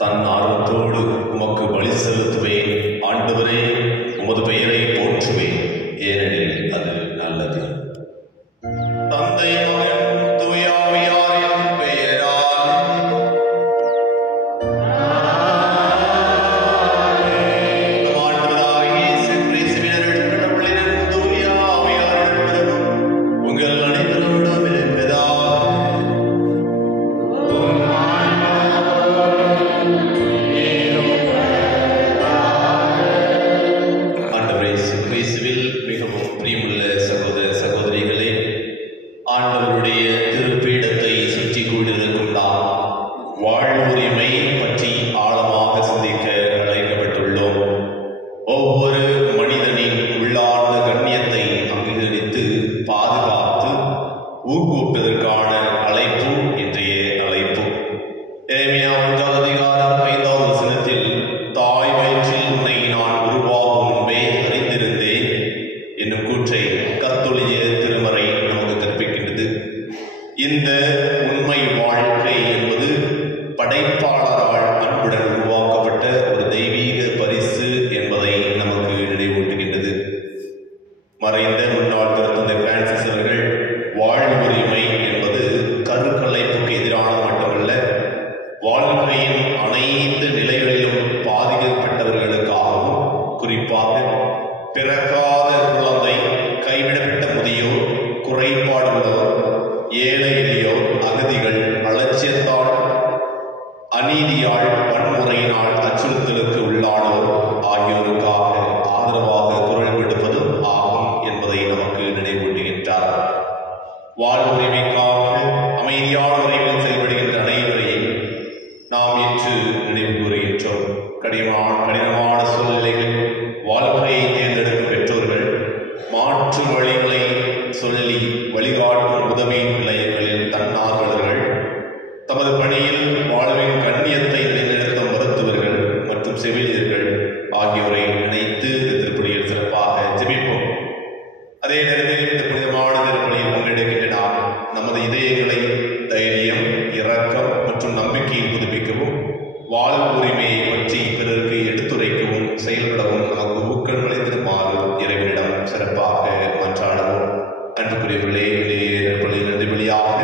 தன் ஆர்வத்தோடு உமக்கு பலி செலுத்துவேன். ஆண்டவரே, உமது பெயரை போற்றுவேன், ஏனெனில் அது நல்லது. தந்தை, மகன், தூய ஆவியாரின் பெயரால் ஆண்டவராகிய இயேசு கிறிஸ்துவின் கடவுளின் தூய ஆவியாரின் பெயரும் உங்கள் அனைவரோடும் இருப்பதாக. ஆண்டவரே இயேசு கிறிஸ்துவில் மிகவும் பிரியமுள்ள சகோதர சகோதரிகளே, ஆண்டவருடைய திருப்பீடத்தை சுற்றி கொண்டிருக்கும் நாம் வாழ்வுரிமை பற்றி ஆழமாக சிந்திக்க அழைக்கப்பட்டுள்ளோம். ஒவ்வொரு மனிதனின் உள்ளார்ந்த கண்ணியத்தை அங்கீகரித்து பாதுகாத்து ஊக்குவிப்பதற்கான அழைப்பு இன்றைய அழைப்பு. எரேமியா 1 அதிகாரம் 5வது வசனத்தில், தாய் வயிற்றில் உன்னை நான் உருவாகும் முன்பே அறிந்திருந்தேன் என்னும் கூற்றை கத்தோலிக்க திருமறை நமக்கு கற்பிக்கின்றது. இந்த உண்மை வாழ்க்கை என்பது படைப்பாளரால் அன்புடன் உருவாக்கப்பட்ட ஒரு தெய்வீக பரிசு என்பதை நமக்கு நினைவூட்டுகின்றது. மறைந்த முன்னாள் திருத்தந்தை பிரான்சிஸ் அவர்கள் வாழ்வுரிமை என்பது கருக்கலைப்புக்கு எதிரானது மட்டுமல்ல, வாழ்க்கையின் அனைத்து நிலைகளிலும் பாதிக்கப்பட்டவர்களுக்காகவும், குறிப்பாக பிறக்காத குழந்தை, கைவிடப்பட்ட முதியோர், குறைபாடுள்ளோர், ஏழை எளியோர், அகதிகள், அலட்சியத்தால், அநீதியால், வன்முறையினால் அச்சுறுத்தலுக்கு உள்ளானோர் ஆகியோருக்காக ஆதரவாக குரல் விடுப்பதும் ஆகும் என்பதை நமக்கு நினைவூட்டுகின்றார். வாழ்வுரிமைக்காக அமைதியான முறையில் செயல்படுகின்ற அனைவரையும் நாம் இன்று நினைவு கூறுகின்றோம். கடினமான சூழ்நிலைகள், வாழ்க்கையை தேர்ந்தெடுக்கும் பெற்றோர்கள், மாற்று வழிகளை சொல்லி வழிகாட்டும் உதவி நிலையங்களில் தன்னார்வலர்கள், தமது பணியில் வாழ்வின் கண்ணியத்தை நிலைநிறுத்தும் மருத்துவர்கள் மற்றும் செவிலியர்கள் ஆகியோரை நினைத்து இந்த திருப்பலியில் சிறப்பாக ஜெபிப்போம். அதே நேரத்தில் இந்த புனிதமான திருப்பலியில் பங்கெடுக்கின்ற நாம் நமது இதயங்களை தைரியம், இரக்கம் மற்றும் நம்பிக்கையில் புதுப்பிக்கவும், வாழ்வுரிமையை பற்றி பிறருக்கு எடுத்துரைக்கவும் செயல்படவும் நமக்கு ஊக்கங்களை திருமாறு இறைவனிடம் சிறப்பாக மன்றாடவும். அன்புக்குரியவர்களே, திருப்பலியில் நன்றி வழியாக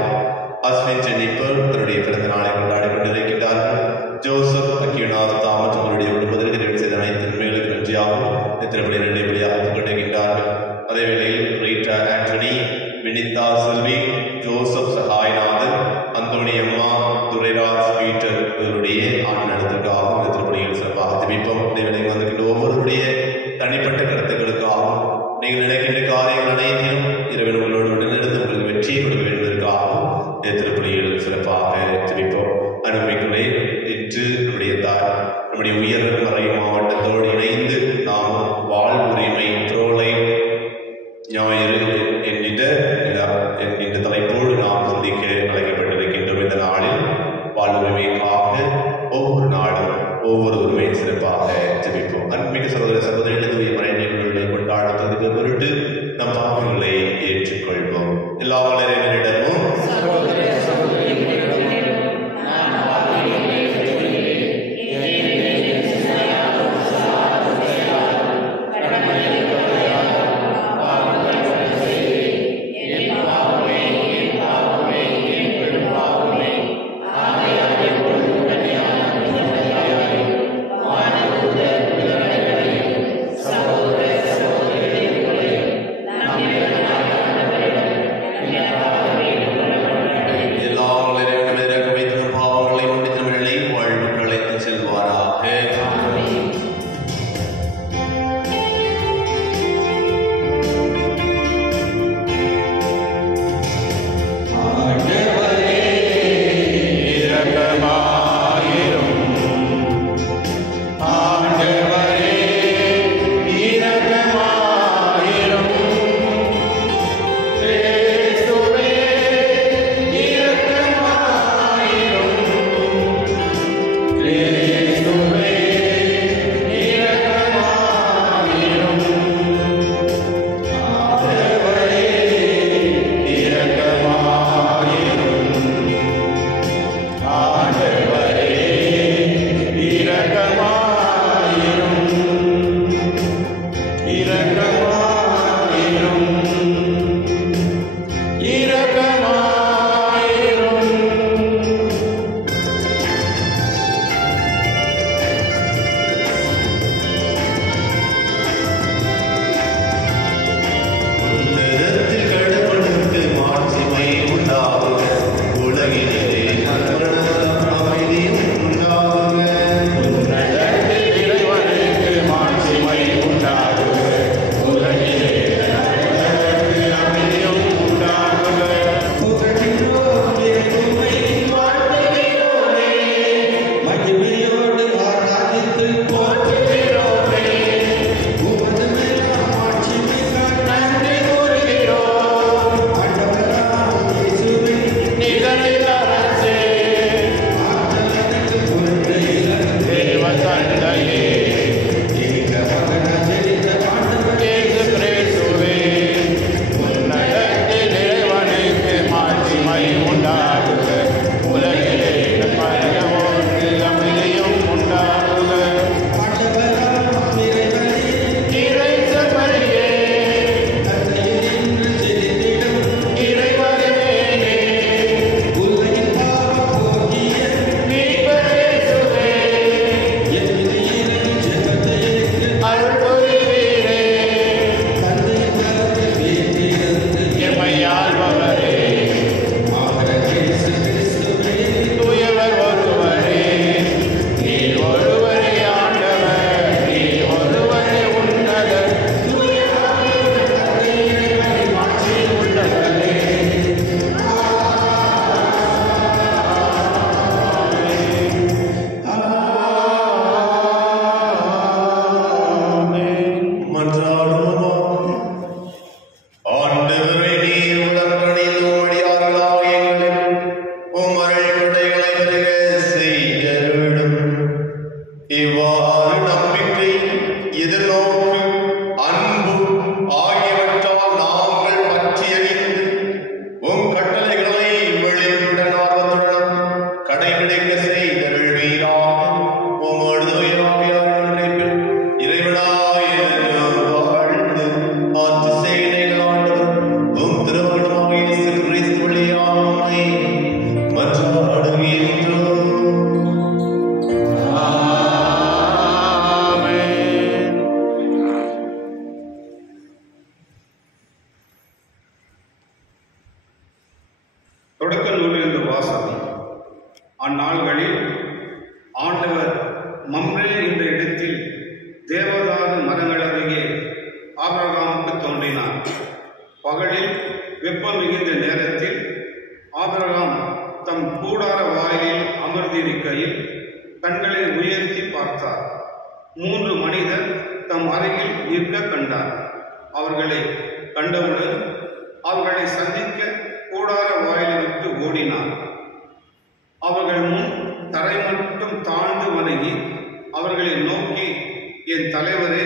அஸ்வின் ஜெனிபர் தன்னுடைய பிறந்த நாளை கொண்டாடி கொண்டிருக்கிறார்கள். ஜோசப், அக்கியநாதா மற்றும் அவருடைய குடும்பத்திற்கு நிறைவு செய்த அனைத்து நன்மைகளுக்கு நன்றியாகவும் திருப்பலியில் நன்றி வழியாக கொண்டிருக்கின்றார்கள். அதே வேளையில் ரீட்டா ஆண்டனி, வினிதா செல்வி, ஜோசப் சகாய்நாதன், அந்தோணி அம்மா, துரைராஜ் பீட்டர் இவருடைய ஆண்டு நடத்திற்காகவும் இந்த திருப்பலியில் சிறப்பாக ஜெபிப்போம். இடைவெளியில் வந்திருக்கின்ற ஒவ்வொருவருடைய தனிப்பட்ட கருத்துக்களுக்காகவும், நீங்கள் நினைக்கின்ற காரியங்கள் அனைத்தையும் இறைவன் உங்களோடு உடனிருந்து உங்களுக்கு வெற்றியை கொடுக்க வேண்டுவதற்காகவும் இந்த திருப்பலியில் சிறப்பாக ஜெபிப்போம். அன்புமிக்கவர்களே, இன்று நம்முடைய உயர் மறை மாவட்டத்தோடு இணைந்து நாம் வாழ்வுரிமை ட்ரோலை ஞாயிறு என்கின்ற தலைப்போடு நாம் சந்திக்க அழைக்கப்பட்டிருக்கின்றோம். இந்த நாளில் வாழ்வுரிமைக்காக ஒவ்வொரு நாளும் ஒவ்வொரு உரிமையும் சிறப்பாக ஜெபிப்போம். அன்பிக சகோதர சகோதரிகளுடைய மறைநிகழ்வுகளை கொண்டாடுவதற்கு பொருட்டு நம் பாவங்களை ஏற்றுக்கொள்வோம். எல்லா வளரிடமும் இவ்வாறு நம்பிக்கை, எதிர்நோக்கு, அன்பு ஆகியவற்றால் நாங்கள் பற்றி அறிந்து உம் கட்டளைகளை வெளியுடன் ஆர்வத்துடன் கடைபிடிக்க செய்தருள்வீராக. உமது ஆவியாரின் இறைவனாய் வாழ்ந்து ஆட்சி செய்கிற ஆண்டவர் உம் திருமணமாக இயேசு கிறிஸ்து வழியாக மன்றாடுகின்றோம். தொடக்க நூலிலிருந்து வாசகம். அந்நாள்களில் ஆண்டவர் மம்ரே என்ற இடத்தில் தேவதாரு மரங்கள் அருகே ஆபிரகாமுக்கு தோன்றினார். பகலில் வெப்பம் மிகுந்த நேரத்தில் ஆபிரகாம் தம் கூடார வாயிலில் அமர்ந்திருக்கையில் கண்களை உயர்த்தி பார்த்தார். 3 மனிதர் தம் அருகில் நிற்க கண்டார். அவர்களை கண்டவுடன் அவர்களை சந்திக்க கூடார வாயிலை விட்டு ஓடினார். அவர்கள் முன் தரை மட்டும் தாழ்ந்து வணங்கி அவர்களை நோக்கி, என் தலைவரே,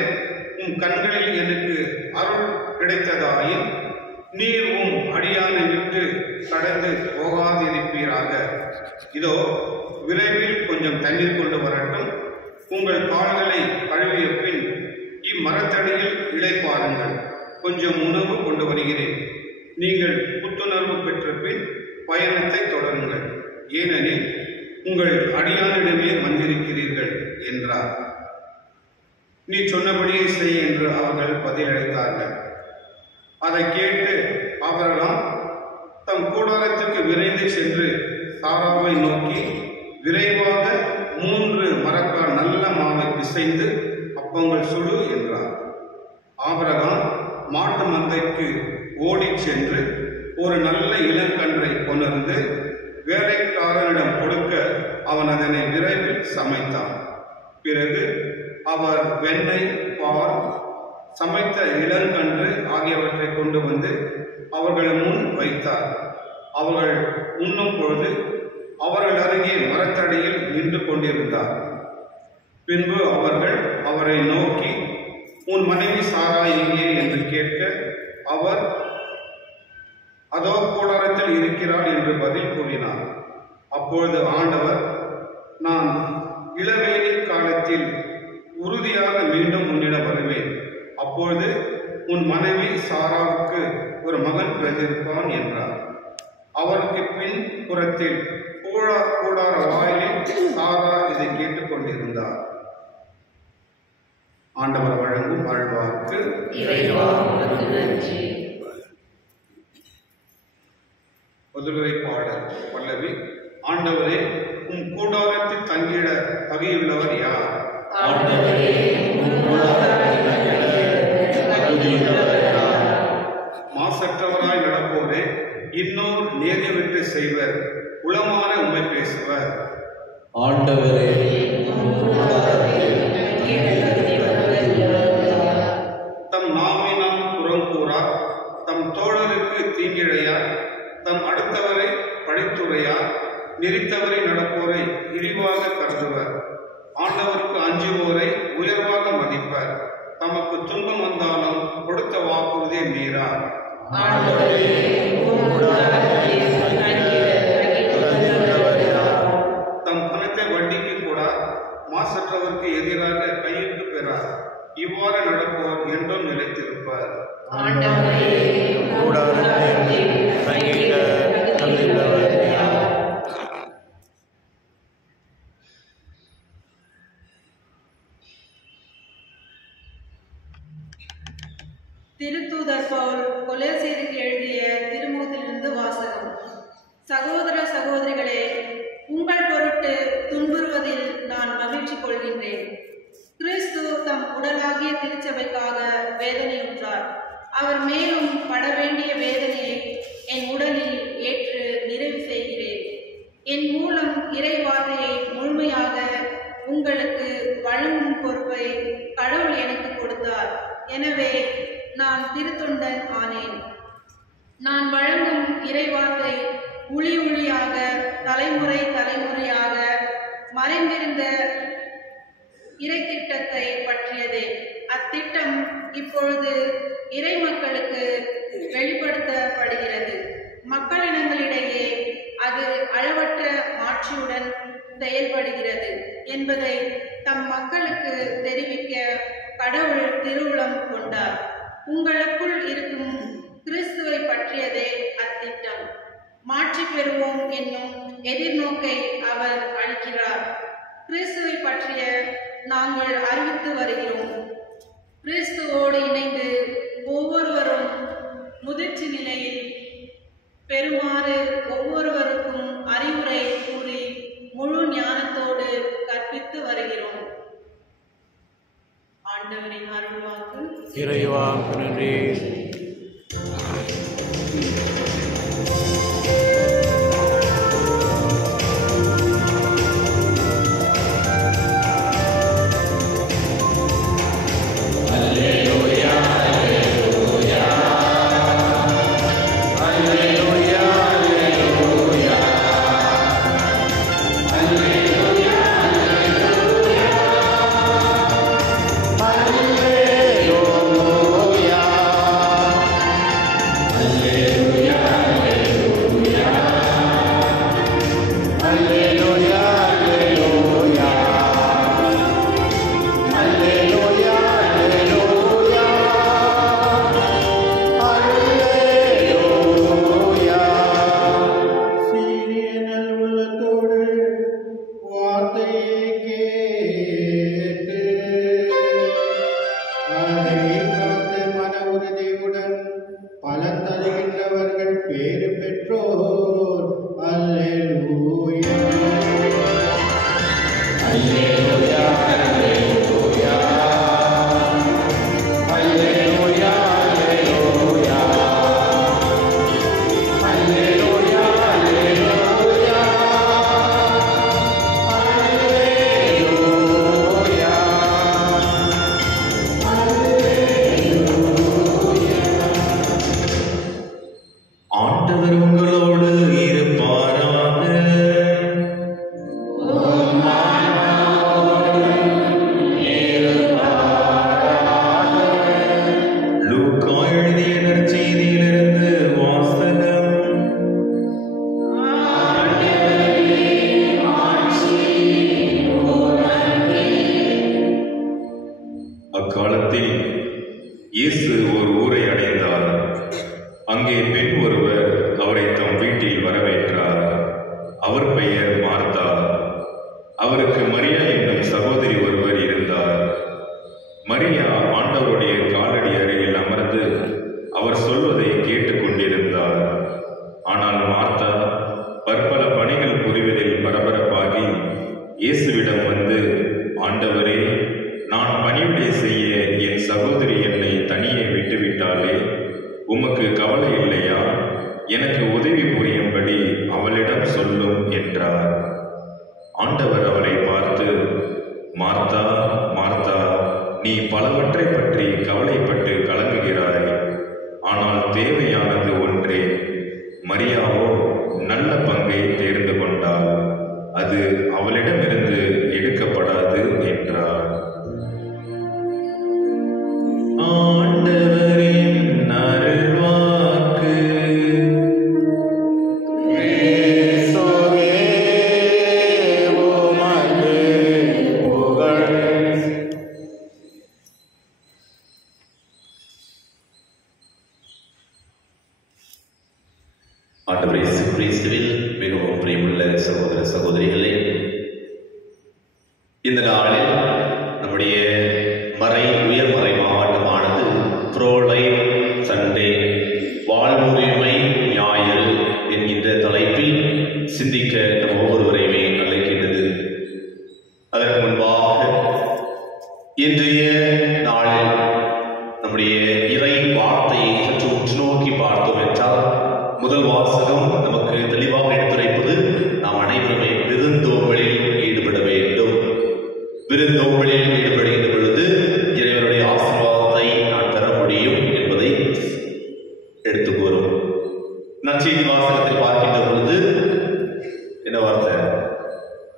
உம் கண்களில் எனக்கு அருள் கிடைத்ததாயின் நீர் உம் அடியானை விட்டு கடந்து போகாதிருப்பீராக. இதோ விரைவில் கொஞ்சம் தண்ணீர் கொண்டு வரட்டும். உங்கள் கால்களை கழுவிய பின் இம்மரத்தடியில் இளைப்பாருங்கள். கொஞ்சம் உணவு கொண்டு வருகிறேன். நீங்கள் புத்துணர்வு பெற்ற பின் பயணத்தை தொடருங்கள். ஏனெனில் உங்கள் அடியானிடமே வந்திருக்கிறீர்கள் என்றார். நீ சொன்னபடியே செய் என்று அவர்கள் பதிலளித்தார்கள். அதை கேட்டு ஆபிரகாம் தம் கூடாரத்திற்கு விரைந்து சென்று சாராவை நோக்கி, விரைவாக 3 மரக்கால் நல்ல மாவை பிசைந்து அப்பங்கள் சுடு என்றார். ஆபிரகாம் மாட்டு மந்தைக்கு ஓடி சென்று ஒரு நல்ல இளங்கன்றை கொணர்ந்து வேலைக்காரனிடம் கொடுக்க அவன் அதனை விரைவில் சமைத்தான். பிறகு அவர் வெண்ணெய், பால், சமைத்த இளங்கன்று ஆகியவற்றை கொண்டு வந்து அவர்கள் முன் வைத்தார். அவர்கள் உண்ணும் பொழுது அவர்கள் அருகே மரத்தடியில் நின்று கொண்டிருந்தார். பின்பு அவர்கள் அவரை நோக்கி, உன் மனைவி சாரா எங்கே என்று கேட்க அவர், அதோ கூடாரத்தில் இருக்கிறாள் என்று பதில் கூறினார். அப்பொழுது ஆண்டவர், நான் இளவேனில் காலத்தில் உறுதியாக மீண்டும் உன்னிடம் வருவேன். அப்பொழுது உன் மனைவி சாராவுக்கு ஒரு மகன் பிறந்திருப்பான் என்றார். அவருக்கு பின் புறத்தில் கூடார வாயிலில் சாரா இதை கேட்டுக்கொண்டிருந்தார். ஆண்டவர் வழங்கும் வாழ்வாக்கு. முதலுரை பாடல் பல்லவி. ஆண்டவரே, உம் கூடாரத்தில் தங்கிட தகுதியுள்ளவர் யார்? மாசற்றவராய் நடப்போரே, இன்னோர் நேர்ய விட்டு செய்வர், உளமான உண்மை பேசுவர். ஆண்டவரே, தம் நாமினால் புறங்கூறார், தம் தோழருக்கு தீங்கிழையார், தம் அடுத்தவரை பழித்துரையார், நெறித்தவரை நடப்போரை இழிவாக கருதுவர். ஆண்டவருக்கு அஞ்சுவோரை உயர்வாக மதிப்பர். தமக்கு துன்பம் வந்தாலும் கொடுத்த வாக்குறுதியை மீறார். தம் பணத்தை வட்டிக்கு கூட மாசற்றவருக்கு எதிராக கையிட்டு பெறார். இவ்வாறு நடப்போர் என்றும் நிலைத்திருப்பார். திருத்தூதர் பவுல் கொலோசியருக்கு எழுதிய திருமுகத்திலிருந்து வாசகம். சகோதர சகோதரிகளே, உங்கள் பொருட்டு துன்புறுவதில் நான் மகிழ்ச்சி கொள்கின்றேன். கிறிஸ்து தம் உடலாகிய திருச்சபைக்காக வேதனையுற்றார். அவர் மேலும் பட வேண்டிய வேதனையை என் உடலில் ஏற்று நிறைவு செய்கிறேன். என் மூலம் இறை வார்த்தையை முழுமையாக உங்களுக்கு வழங்கும் பொறுப்பை கடவுள் எனக்கு கொடுத்தார். எனவே நான் திருத்தொண்டன் ஆனேன். நான் வழங்கும் இறைவார்த்தை உளி உளியாக, தலைமுறை தலைமுறையாக மறைந்திருந்த இறை திட்டத்தை பற்றியதே. அத்திட்டம் இப்பொழுது இறை மக்களுக்கு வெளிப்படுத்தப்படுகிறது. மக்களினங்களிடையே அது அளவற்ற மாட்சியுடன் செயல்படுகிறது என்பதை தம் மக்களுக்கு தெரிவிக்க கடவுள் திருவுளம் கொண்டார். உங்களுக்குள் இருக்கும் கிறிஸ்துவை பற்றியதே அத்திட்டம். மாட்சி பெறுவோம் என்னும் எதிர்நோக்கை அவர் அளிக்கிறார். கிறிஸ்துவை பற்றிய நாங்கள் அறிவித்து வருகிறோம். கிறிஸ்துவோடு இணைந்து ஒவ்வொருவரும் முதிர்ச்சி நிலையில் பெறுமாறு ஒவ்வொருவருக்கும் அறிவுரை கூறி முழு ஞானத்தோடு கற்பித்து வருகிறோம். ஆண்டவரின் அருள்வாக்கு. இறைவாக்கு நன்றி.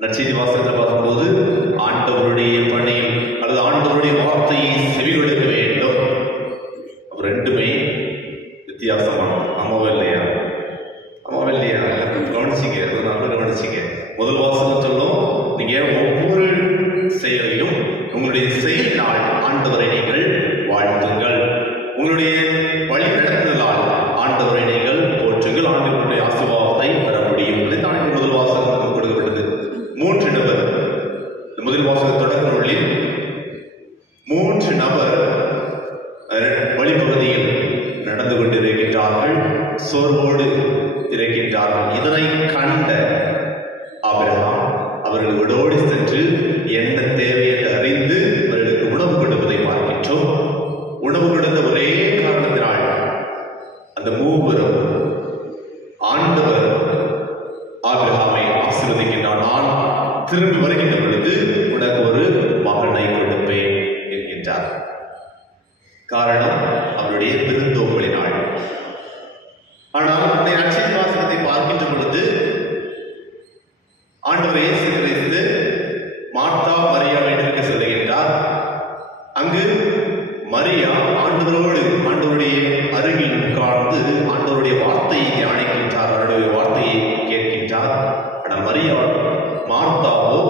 நற்செய்தி வாசகத்தை பார்க்கும்போது ஆண்டவருடைய பணியும் செயலிலும் உங்களுடைய செயலினால் ஆண்டவரை நீங்கள் வாழ்த்துங்கள். உங்களுடைய வழி நடத்துதலால் ஆண்டவரை நீங்கள் போற்றுங்கள். ஆண்டவருடைய ஆசீர்வாதத்தை பெற முடியும். இதைத்தான் இந்த முதல் வாசகம் நமக்கு கொடுக்கப்பட்டது. 3 நபர், இந்த முதல் வாசக தொடக்க நூலில் 3 நபர் வழிபகுதியில் நடந்து கொண்டிருக்கின்றார்கள், சோர்வோடு இருக்கின்றார்கள். இதனை கண்ட ஆபிரகாம் அவர்கள் ஓடோடி சென்று என்ன தேவை என்று அறிந்து அவர்களுக்கு உணவு கொடுப்பதை பார்க்கின்றோம். உணவு கொடுத்த ஒரே காரணத்தினால் அந்த மூவரும் ஆண்டவர் ஆபிரகாமை ஆசீர்வதிக்கின்றார். நான் திரும்பி வருகின்ற பொழுது உனக்கு ஒரு மகனை கொடுப்பேன் என்கின்றார். காரணம் அவருடைய பெருந்தோம்பலினால். ஆனால் நம்முடைய நற்செய்தி வாசகத்தை பார்க்கின்ற பொழுது ஆண்டவர் இயேசு கிறிஸ்து மார்த்தா மரியா வீட்டிற்கு செல்கின்றார். அங்கு மரியா ஆண்டவரோடு ஆண்டவருடைய அருகில் உட்கார்ந்து ஆண்டவருடைய வார்த்தையை தியானிக்கின்றார், அவருடைய வார்த்தையை கேட்கின்றார். ஆனால் மரியா மார்த்தாவோ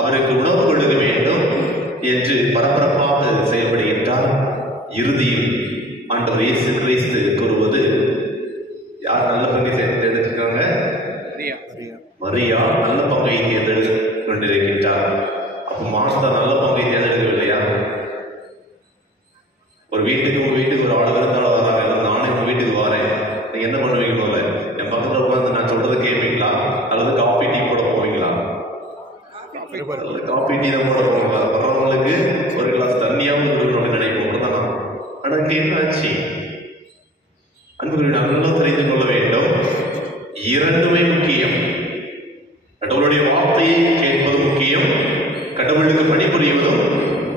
அவருக்கு உணவு கொடுக்க வேண்டும் என்று பரபரப்பாக செயல்படுகின்றார். இறுதியில் ஆண்டவர் இயேசு கிறிஸ்து கூறுவது, யார் நல்ல பங்கை தேர்ந்தெடுத்திருக்காங்க? மரியா நல்ல பங்கை தேர்ந்தெடுத்து கொண்டிருக்கின்றார். அப்ப மார்த்தா நல்ல பங்கை தேர்ந்தெடுக்கவில்லையா? ஒரு வீட்டுக்கு உங்க வீட்டுக்கு ஒரு ஆள் விருந்தாள வராங்க, நானே உங்க வீட்டுக்கு வரேன், நீங்க என்ன பண்ணுவீங்க? போல என் பக்கத்துல உட்காந்து நான் சொல்றதை கேட்பீங்களா? அல்லது காஃபி டீ போட போவீங்களா? காஃபி டீ தான் போட போவீங்களா? வர்றவங்களுக்கு ஒரு கிளாஸ் தண்ணியாவும் கொடுக்கணும்னு நினைப்போம் தான். ஆனா இங்க என்ன ஆச்சு? அன்புகளை நல்லா தெரிந்து கொள்ள வேண்டும். இரண்டுமே முக்கியம். கடவுளுடைய வார்த்தையை கேட்பது முக்கியம், கடவுளுக்கு பணிபுரிவதும்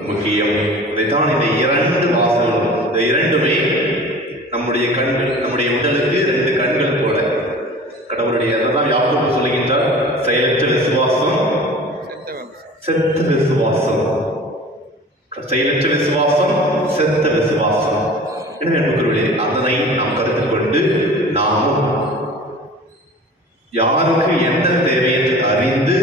முக்கியம். இதைத்தான் இந்த 2 வாசல்கள், இந்த இரண்டுமே நம்முடைய கண்கள், நம்முடைய உடலுக்கு 2 கண்கள் போல. கடவுளுடைய அதான் யாக்கோபு சொல்லுகின்றார், செயலற்ற விசுவாசம் செத்த விசுவாசம், செயலற்ற விசுவாசம் செத்த விசுவாசம். எனவே அன்புக்குரியவர்களே, அதனை நாம் கருத்தில் கொண்டு நாமும் யாருக்கு என்ன தேவை என்று அறிந்து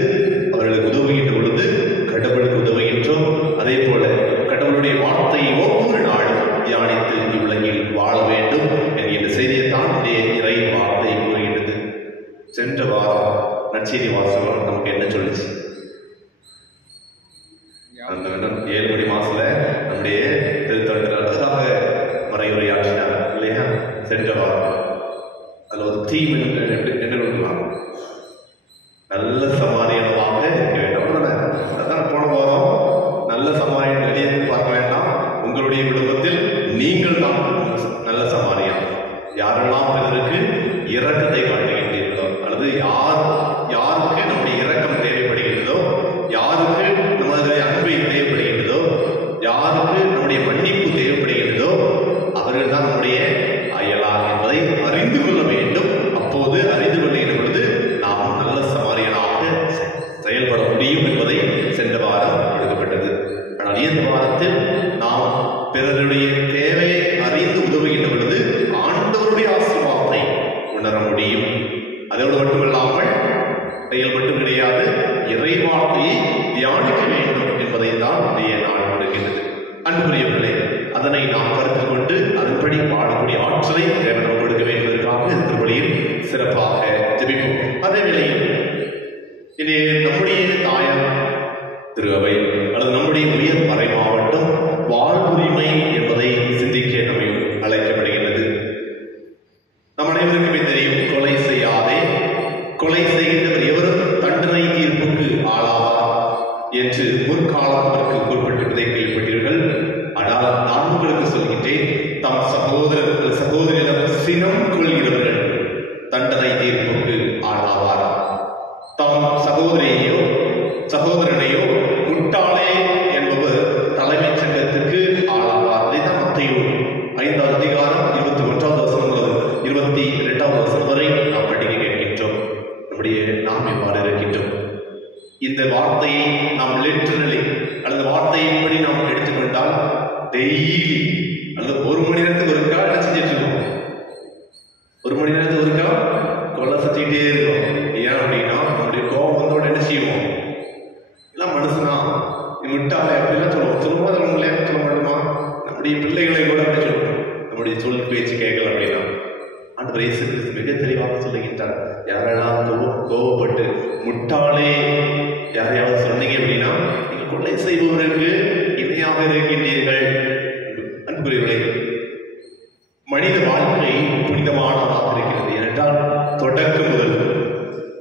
அவர்களுக்கு உதவுகின்ற பொழுது கடவுளுக்கு உதவுகின்றோம். அதே போல கடவுளுடைய வார்த்தையை ஒவ்வொரு நாளும் தியானித்து இவ்வுலகில் வாழ வேண்டும் என்கின்ற செய்தியைத்தான் இறை வார்த்தை கூறுகின்றது. சென்ற வாரம் நற்செய்தி வாசகம் நமக்கு என்ன சொல்லுச்சு? அந்த 7 மணி மாசத்துல நம்முடைய திருத்தலத்தில் அழகாக மறையுரையாற்றினார் இல்லையா? சென்ற வாரம் அதுல ஒரு தீம் என்ன கொடுக்கலாம்? நல்ல சமாரியனமாக இருக்க வேண்டும். அதான் போன வாரம் நல்ல சமாரியன் வெளியே பார்க்க வேண்டாம், உங்களுடைய குடும்பத்தில் நீங்கள் தான் நல்ல சமாரியன். யாரெல்லாம் பிறருக்கு இரக்கத்தை காட்டுகின்றீர்களோ, அல்லது யாருக்கு நம்முடைய இரக்கம் தேவைப்படுகின்றதோ, யாருக்கு நம்மளுடைய அன்பை தேவைப்படுகின்றதோ, யாருக்கு நம்முடைய மன்னிப்பு தேவைப்படுகின்றதோ, அவர்கள் தான் நம்முடைய அயலார் என்பதை அறிந்து கொள்ள வேண்டும். அப்போது அறிந்து கொள்கின்ற பொழுது நாம் நல்ல சமாரியனாக செயல்பட முடியும் என்பதை சென்ற வாரம் கொடுக்கப்பட்டது. ஆனால் இந்த வாரத்தில் நாம் பிறருடைய தேவையை அறிந்து உதவுகின்ற பொழுது ஆண்டவருடைய ஆசீர்வாதத்தை உணர முடியும். அதோடு மட்டுமல்லாமல் செயல் மட்டும் கிடையாது, இறை வார்த்தையை தியானிக்க வேண்டும் என்பதை தான் நாள் கொடுக்கின்றது. அன்புரியவர்களே, அதனை நாம் கருத்தில் கொண்டு அதன்படி வாழக்கூடிய ஆற்றலை தேவனம் கொடுக்க வேண்டும் என்பதற்காக இந்த திருப்பலியில் சிறப்பாக ஜெபிப்போம். அதே வேளையில் இது நம்முடைய தாயார் திருவை அல்லது நம்முடைய உயர் மறை மாவட்டம் வாழ்வுரிமை என்பதை சிந்திக்க நம்மை அழைக்கப்படுகின்றது. நம் அனைவருக்குமே தெரியும், கொலை செய்யாதே, கொலை செய்கின்றவர் எவரும் தண்டனை தீர்ப்புக்கு ஆளாவார் என்று முற்காலத்திற்கு குறிப்பிட்டிருப்பதை கேள்விப்பட்டீர்கள். ஆனால் நான் உங்களுக்கு சொல்கின்றேன், தம் சகோதரிடம் சினம் கொள்கிறவர்கள் தண்டனை தீர்ப்புக்கு ஆளாவார். தம் சகோதரனையோ முட்டாளே என்பவர் தலைமைச் சங்கத்துக்கு ஆளாவார். அதைதான் மத்தேயு 5ஆம் அதிகாரம் 21ஆம் வசனம் முதல் 22ஆம் வசனம் வரை நாம் படிக்க கேட்கின்றோம். நம்முடைய நாம் எவ்வாறு இருக்கின்றோம்? இந்த வார்த்தையை நாம் லிட்டரலி அல்லது வார்த்தையின்படி நாம் எடுத்துக்கொண்டால் டெய்லி அல்லது 1 மணி நேரத்துக்கு ஒருக்கா என்ன செஞ்சிட்டு இருக்கோம்? 1 மணி நேரத்துக்கு ஒருக்கா கொலை செஞ்சுக்கிட்டே இருக்கோம். ஏன் அப்படின்னா நம்முடைய கோபம் வந்தோட என்ன செய்வோம்? எல்லாம் மனுஷனா முட்டாளை அப்படிலாம் சொல்லுவோம். சொல்லுவோம் சொல்ல மாட்டோமா? நம்முடைய பிள்ளைகளை கூட அப்படி சொல்லுவோம். நம்முடைய சொல் பேச்சு கேட்கல அப்படின்னா ஆண்டவர் இயேசு கிறிஸ்து மிக தெளிவாக சொல்லுகின்றார். யாரெல்லாம் கோபப்பட்டு முட்டாளே யாரையாவது சொன்னீங்க அப்படின்னா நீங்கள் கொள்ளை செய்பவருக்கு இணையாக இருக்கின்றீர்கள். அன்புக்குரியவர்களே, மனித வாழ்க்கை புனிதமானதாக இருக்கிறது. ஏனென்றால் தொடக்கம் முதல்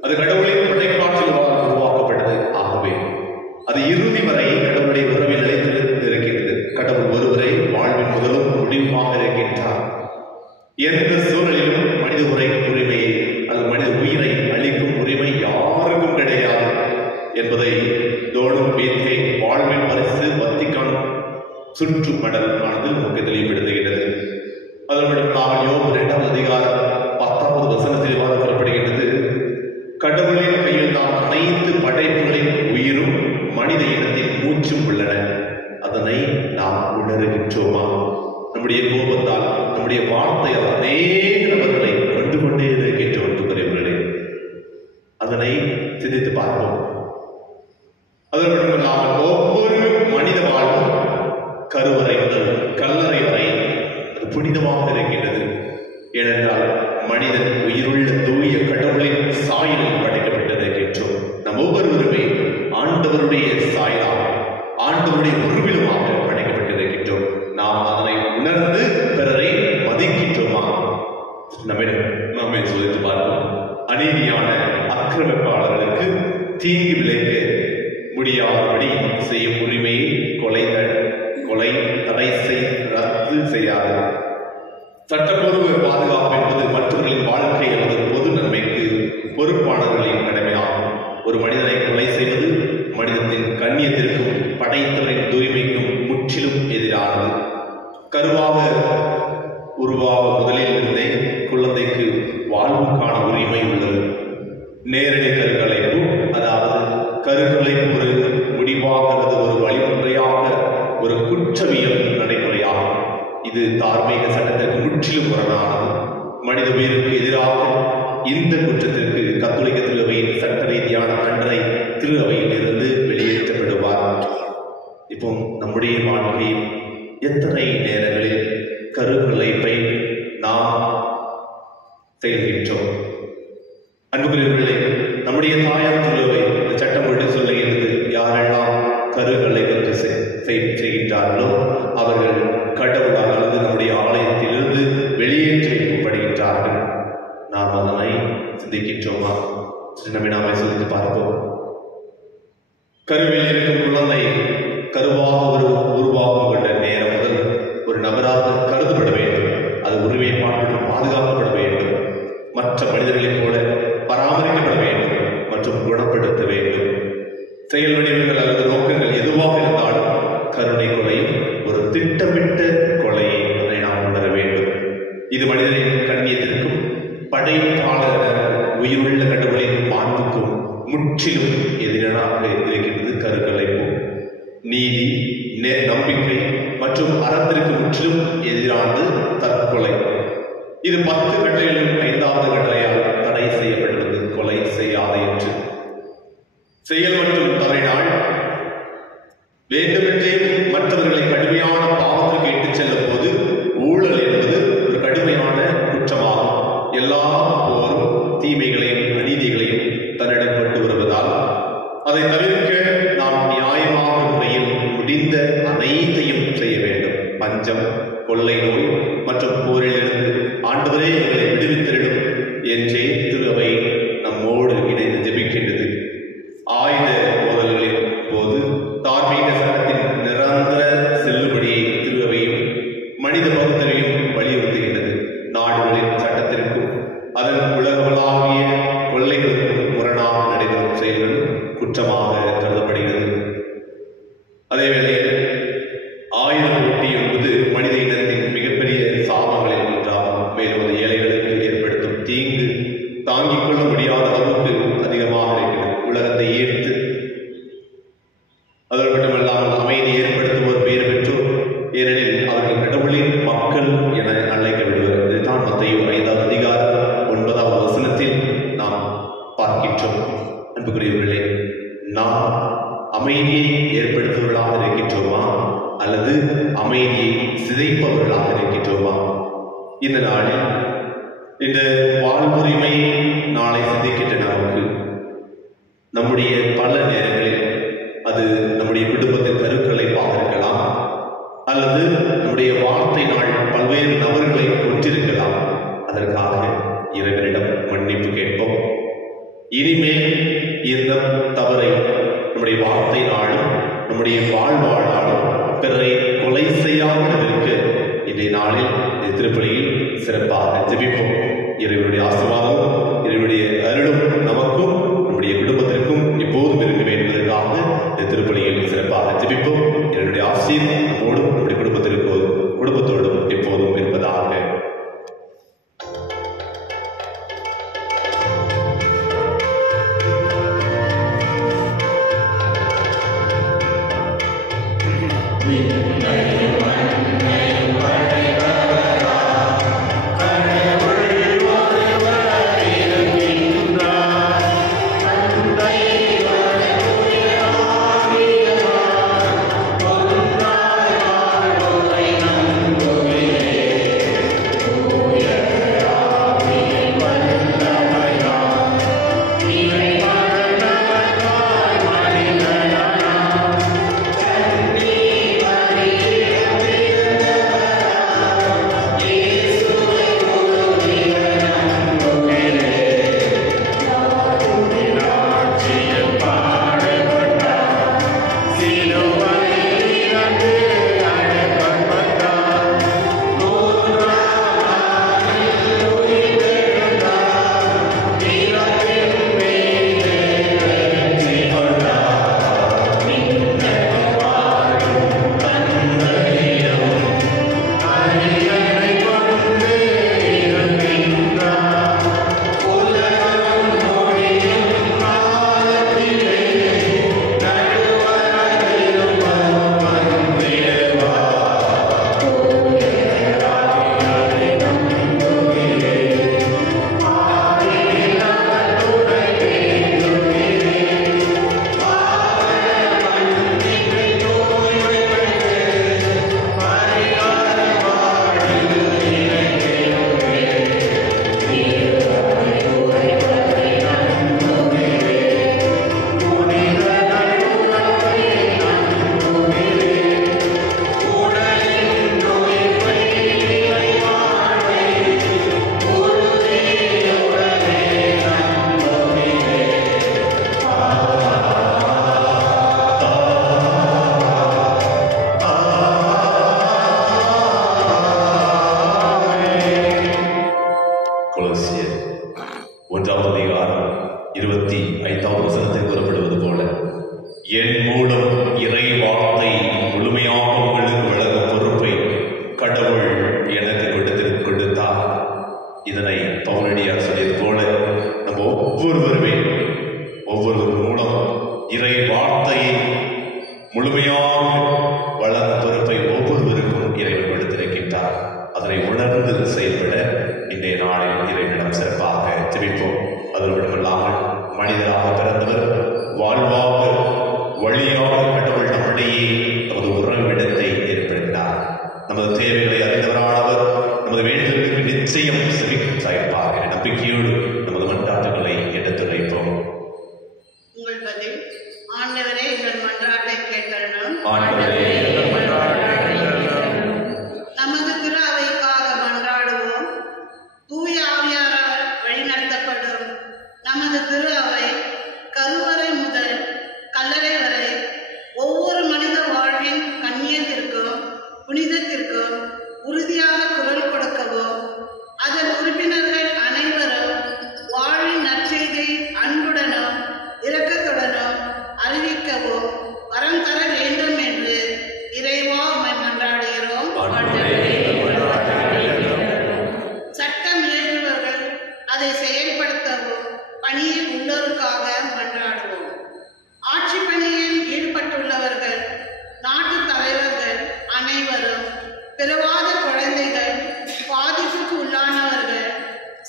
அது கடவுளின் படைப்பாற்றல் உருவாக்கப்பட்டது. ஆகவே அது இறுதி வரை கடவுளுடைய உறவில் நிலைத்திருக்கிறது. கடவுள் ஒருவரை வாழ்வின் முதலும் முடிவுமாக இருக்கின்றார். எந்த சூழலிலும் மனித உரிமையை அல்லது மனித உயிரை அளிக்கும் உரிமை யாருக்கும் கிடையாது என்பதை தோடும் பேச்சை வாழ்வின் பரிசு வத்திக்கான் சுற்று மடல் ஆனது நமக்கு தெளிவுபடுத்துகிறது. அதன் மட்டும் யோபு 2ஆம் அதிகாரம் 10வது வசனத்தில் இவ்வாறு கூறப்படுகின்றது. கடவுளின் கையில் தான் அனைத்து படைப்புகளின் உயிரும் மனித இனத்தின் மூச்சும் உள்ளன. அதனை நாம் உணர்கின்றோமா? நம்முடைய கோபத்தால், நம்முடைய வார்த்தையால் அநேக நபர்களை கொண்டு கொண்டே இருக்கின்றோம். அதனை சிந்தித்து பார்ப்போம். அதன் மட்டுமல்லாமல் ஒவ்வொரு மனித வாழ்வும் கருவறை முதல் கல்லறை வரை அது புனிதமாக இருக்கின்றது. ஏனென்றால் மனிதன் உயிருள்ள தூய கடவுளின் சாயலில் படைக்கப்பட்டிருக்கின்றோம். நம் ஒவ்வொருவருமே ஆண்டவருடைய சாயலாக, ஆண்டவருடைய உருவிலுமாக படைக்கப்பட்டிருக்கின்றோம். நாம் அதனை உணர்ந்து பிறரை மதிக்கின்றோமா? நம்மை சோதித்து பார்ப்போம். அநீதியான ஆக்கிரமிப்பாளர்களுக்கு தீங்கு விளைக்க முடியாதபடி செய்யும் உரிமையை கொலை தடை ரத்து செய்யாது. சட்டப்பூர்வ பாதுகாப்பு என்பது மற்றவர்களின் வாழ்க்கை அல்லது பொது நன்மைக்கு பொறுப்பானவர்களின் கடமையாகும். ஒரு மனிதனை கொலை செய்வது மனிதத்தின் கண்ணியத்திற்கும் படைத்தவரின் தூய்மைக்கும் முற்றிலும் எதிரானது. கருவாக உருவாக முதலில் இருந்தே குழந்தைக்கு வாழ்வுக்கான உரிமை உள்ளது. நேரடி கருக்கலைப்பு, அதாவது கருக்கலைப்பு ஒரு முடிவாக அல்லது ஒரு வழிமுறையாக ஒரு குற்றவியல் நடைமுறையாகும். இது தார்மீக சட்டத்திற்கு முற்றிலும் முரணானது. மனித உயிருக்கு எதிராக இந்த குற்றத்திற்கு கத்தோலிக்க திருவையின் சட்ட ரீதியான தண்டனை திருவையில் இருந்து வெளியேற்றப்படுவார். இப்போ நம்முடைய வாழ்க்கையில் எத்தனை நேரங்களில் கருக்கலைப்பை நாம் செய்கின்றோம்? அன்புக்குரியவர்களே, நம்முடைய தாயார் திருவை இந்த சட்டம் விட்டு சொல்லுகிறது. யாரெல்லாம் கருக்கலைப்பு செய்கின்றார்களோ அவர்கள் கடவுளால் அல்லது நம்முடைய ஆலயத்திலிருந்து வெளியேற்றி வைக்கப்படுகின்றார்கள். நாம் அதனை சிந்திக்கின்றோமா? நாமே சிந்தித்து பார்ப்போம். கருவில் இருக்கும் குழந்தை கருவாக உருவாகும் கொண்ட நேரம் முதல் ஒரு நபராக கருதப்பட வேண்டும். அது உரிமை பாதுகாக்கப்பட வேண்டும். மற்ற மனிதர்களைப் போல பராமரிக்கப்பட வேண்டும் மற்றும் குணப்படுத்த வேண்டும். செயல் வடிவங்கள் அல்லது நோக்கங்கள் எதுவாக இருந்தாலும் கருணை கொலை ஒரு திட்டமிட்ட கொலையை அதை நாம் உணர வேண்டும். இது மனிதனின் கண்ணியத்திற்கும் படைப்பாளர் உயிருள்ள கடவுளின் மாண்புக்கும் முற்றிலும் எதிராக இருக்கின்றது கருக்கலைப்பு. நீதி, நம்பிக்கை மற்றும் அறத்திற்கு முற்றிலும் எதிரானது தற்கொலை. இது 10 கட்டளைகளில் 5வது கட்டளையால் தடை செய்யப்பட்டுள்ளது, கொலை செய்யாது என்று. செயல் மற்றும் தவறினால் வேண்டுமென்றே மற்றவர்களை கடுமையான பாவத்திற்கு இட்டுச் செல்லும் போது ஊழல் என்பது ஒரு கடுமையான குற்றமாகும். எல்லா போரும் தீமைகளையும் அநீதிகளையும் தன்னிடம் கொண்டு வருவதால் அதை தவிர்க்க நாம் நியாயமான முறையில் முடிந்த அனைத்தையும் செய்ய வேண்டும். பஞ்சம், கொள்ளை நோய் மற்றும் போரிலிருந்து ஆண்டவரே எங்களை விடுவித்திடும் என்றே திருவை நம்மோடு இணைந்து ஜெபிக்கின்றது. ஆயுத மோதல்களின் போது தார்மீக சட்டத்தின் நிரந்தர செல்லுபடியை திருவையும் மனித பகுத்தறிவையும் வலியுறுத்துகின்றது. நாடுகளின் சட்டத்திற்கும் அதன் உலகளாவிய கொள்ளைகளுக்கும் முரணாக நடைபெறும் செயல்கள் குற்றமாக கருதப்படுகிறது. அதேவேளையில் ஆயுத போட்டி என்பது மனித இனத்தின் மிகப்பெரிய சாபங்களில் ஒன்றாகும். மேலும் அது ஏழைகளுக்கு ஏற்படுத்தும் தீங்கு தாங்கிக் கொள்ள முடியாத அளவுக்கு அதிகமாக இருக்கிறது. உலகத்தை ஈர்த்து அதோடு மட்டுமல்லாமல் அமைதி ஏற்படுத்துவோர் பெயர் பெற்றோர், ஏனெனில் அவர்கள் கடவுளின் மக்கள் என அழைக்கப்படுவர். இதுதான் மத்தேயு 5வது அதிகாரம் 9வது வசனத்தில் நாம் பார்க்கின்றோம். அன்புக்குரியவர்களே, நாம் அமைதியை ஏற்படுத்துவர்களாக சிதைப்பவர்களாக இருக்கின்றோமா? இந்த நாளில் இந்த வாழ்வுரிமை நாளை சிந்திக்கின்ற நமக்கு நம்முடைய பல நேரங்களில் அது நம்முடைய குடும்பத்தின் கருக்கலைப்பாக இருக்கலாம், அல்லது நம்முடைய வார்த்தை நாள் பல்வேறு நபர்களை கொற்றிருக்கலாம். அதற்காக இறைவனிடம் மன்னிப்பு கேட்போம். இனிமேல் இந்த தவறை நம்முடைய வார்த்தை நாளும் நம்முடைய வாழ்வாழாலும் பிறரை கொலை செய்யாமல் இருக்க இன்றைய நாளில் இந்த திருப்பலியில் சிறப்பாக ஜெபிப்போம். இறைவனுடைய ஆசீர்வாதமும் இறைவனுடைய அருளும் நமக்கும் நம்முடைய குடும்பத்திற்கும் எப்போதும் இருக்க வேண்டும் என்பதற்காக இந்த திருப்பலியில் சிறப்பாக ஜெபிப்போம். இறைவனுடைய ஆசீர்வாதம் நம்மோடும் நம்முடைய குடும்பத்தோடும் எப்போதும் இருப்பதாக.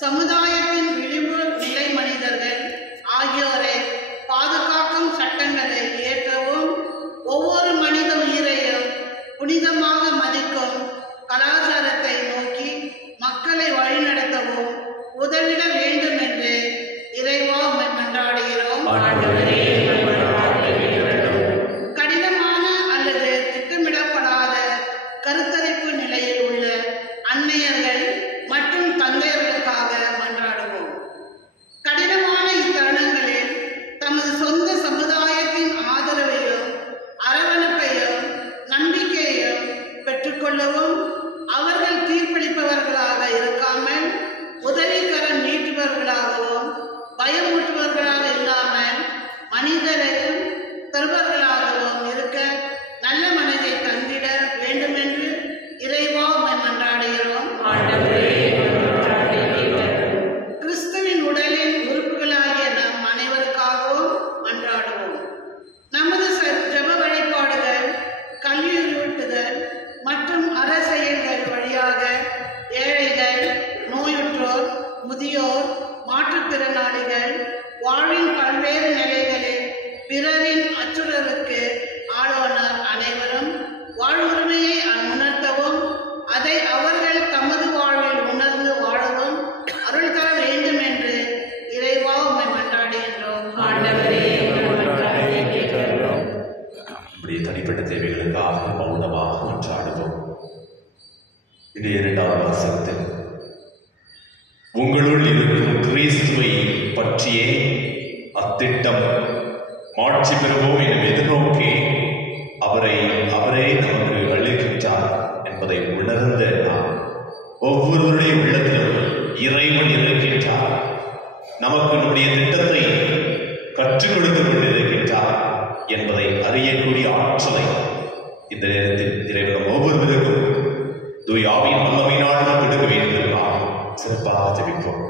சமுதாயத்தின் விளிம்பு நிலை மனிதர்கள் ஆகியோரை பாதுகாக்கும் சட்டங்களை இயற்றவும், ஒவ்வொரு மனித உயிரையும் புனிதமாக மதிக்கும் பிள்ளைகளுக்காக மௌனமாக மன்றாடுவோம். இன்றைய இரண்டாவது வாசகத்தில் உங்களுள் இருக்கும் கிறிஸ்துவை பற்றிய அத்திட்டம் மாட்சி பெறுவோம் எனும் எதிர்நோக்கி அவரே நமக்கு அளிக்கின்றார் என்பதை உணர்ந்த நாம் ஒவ்வொருவருடைய உள்ளத்திலும் இறைவன் இருக்கின்றார், நமக்கு நம்முடைய திட்டத்தை கற்றுக் கொடுத்துக் கொண்டிருக்கின்றார் என்பதை அறியக்கூடிய ஆற்றலை இந்த நேரத்தில் இறைவன் ஒவ்வொருவருக்கும் தூய ஆவியின் வல்லமையினால் நமக்கு எடுக்க வேண்டும். சிறப்பாக ஜெபிப்போம்.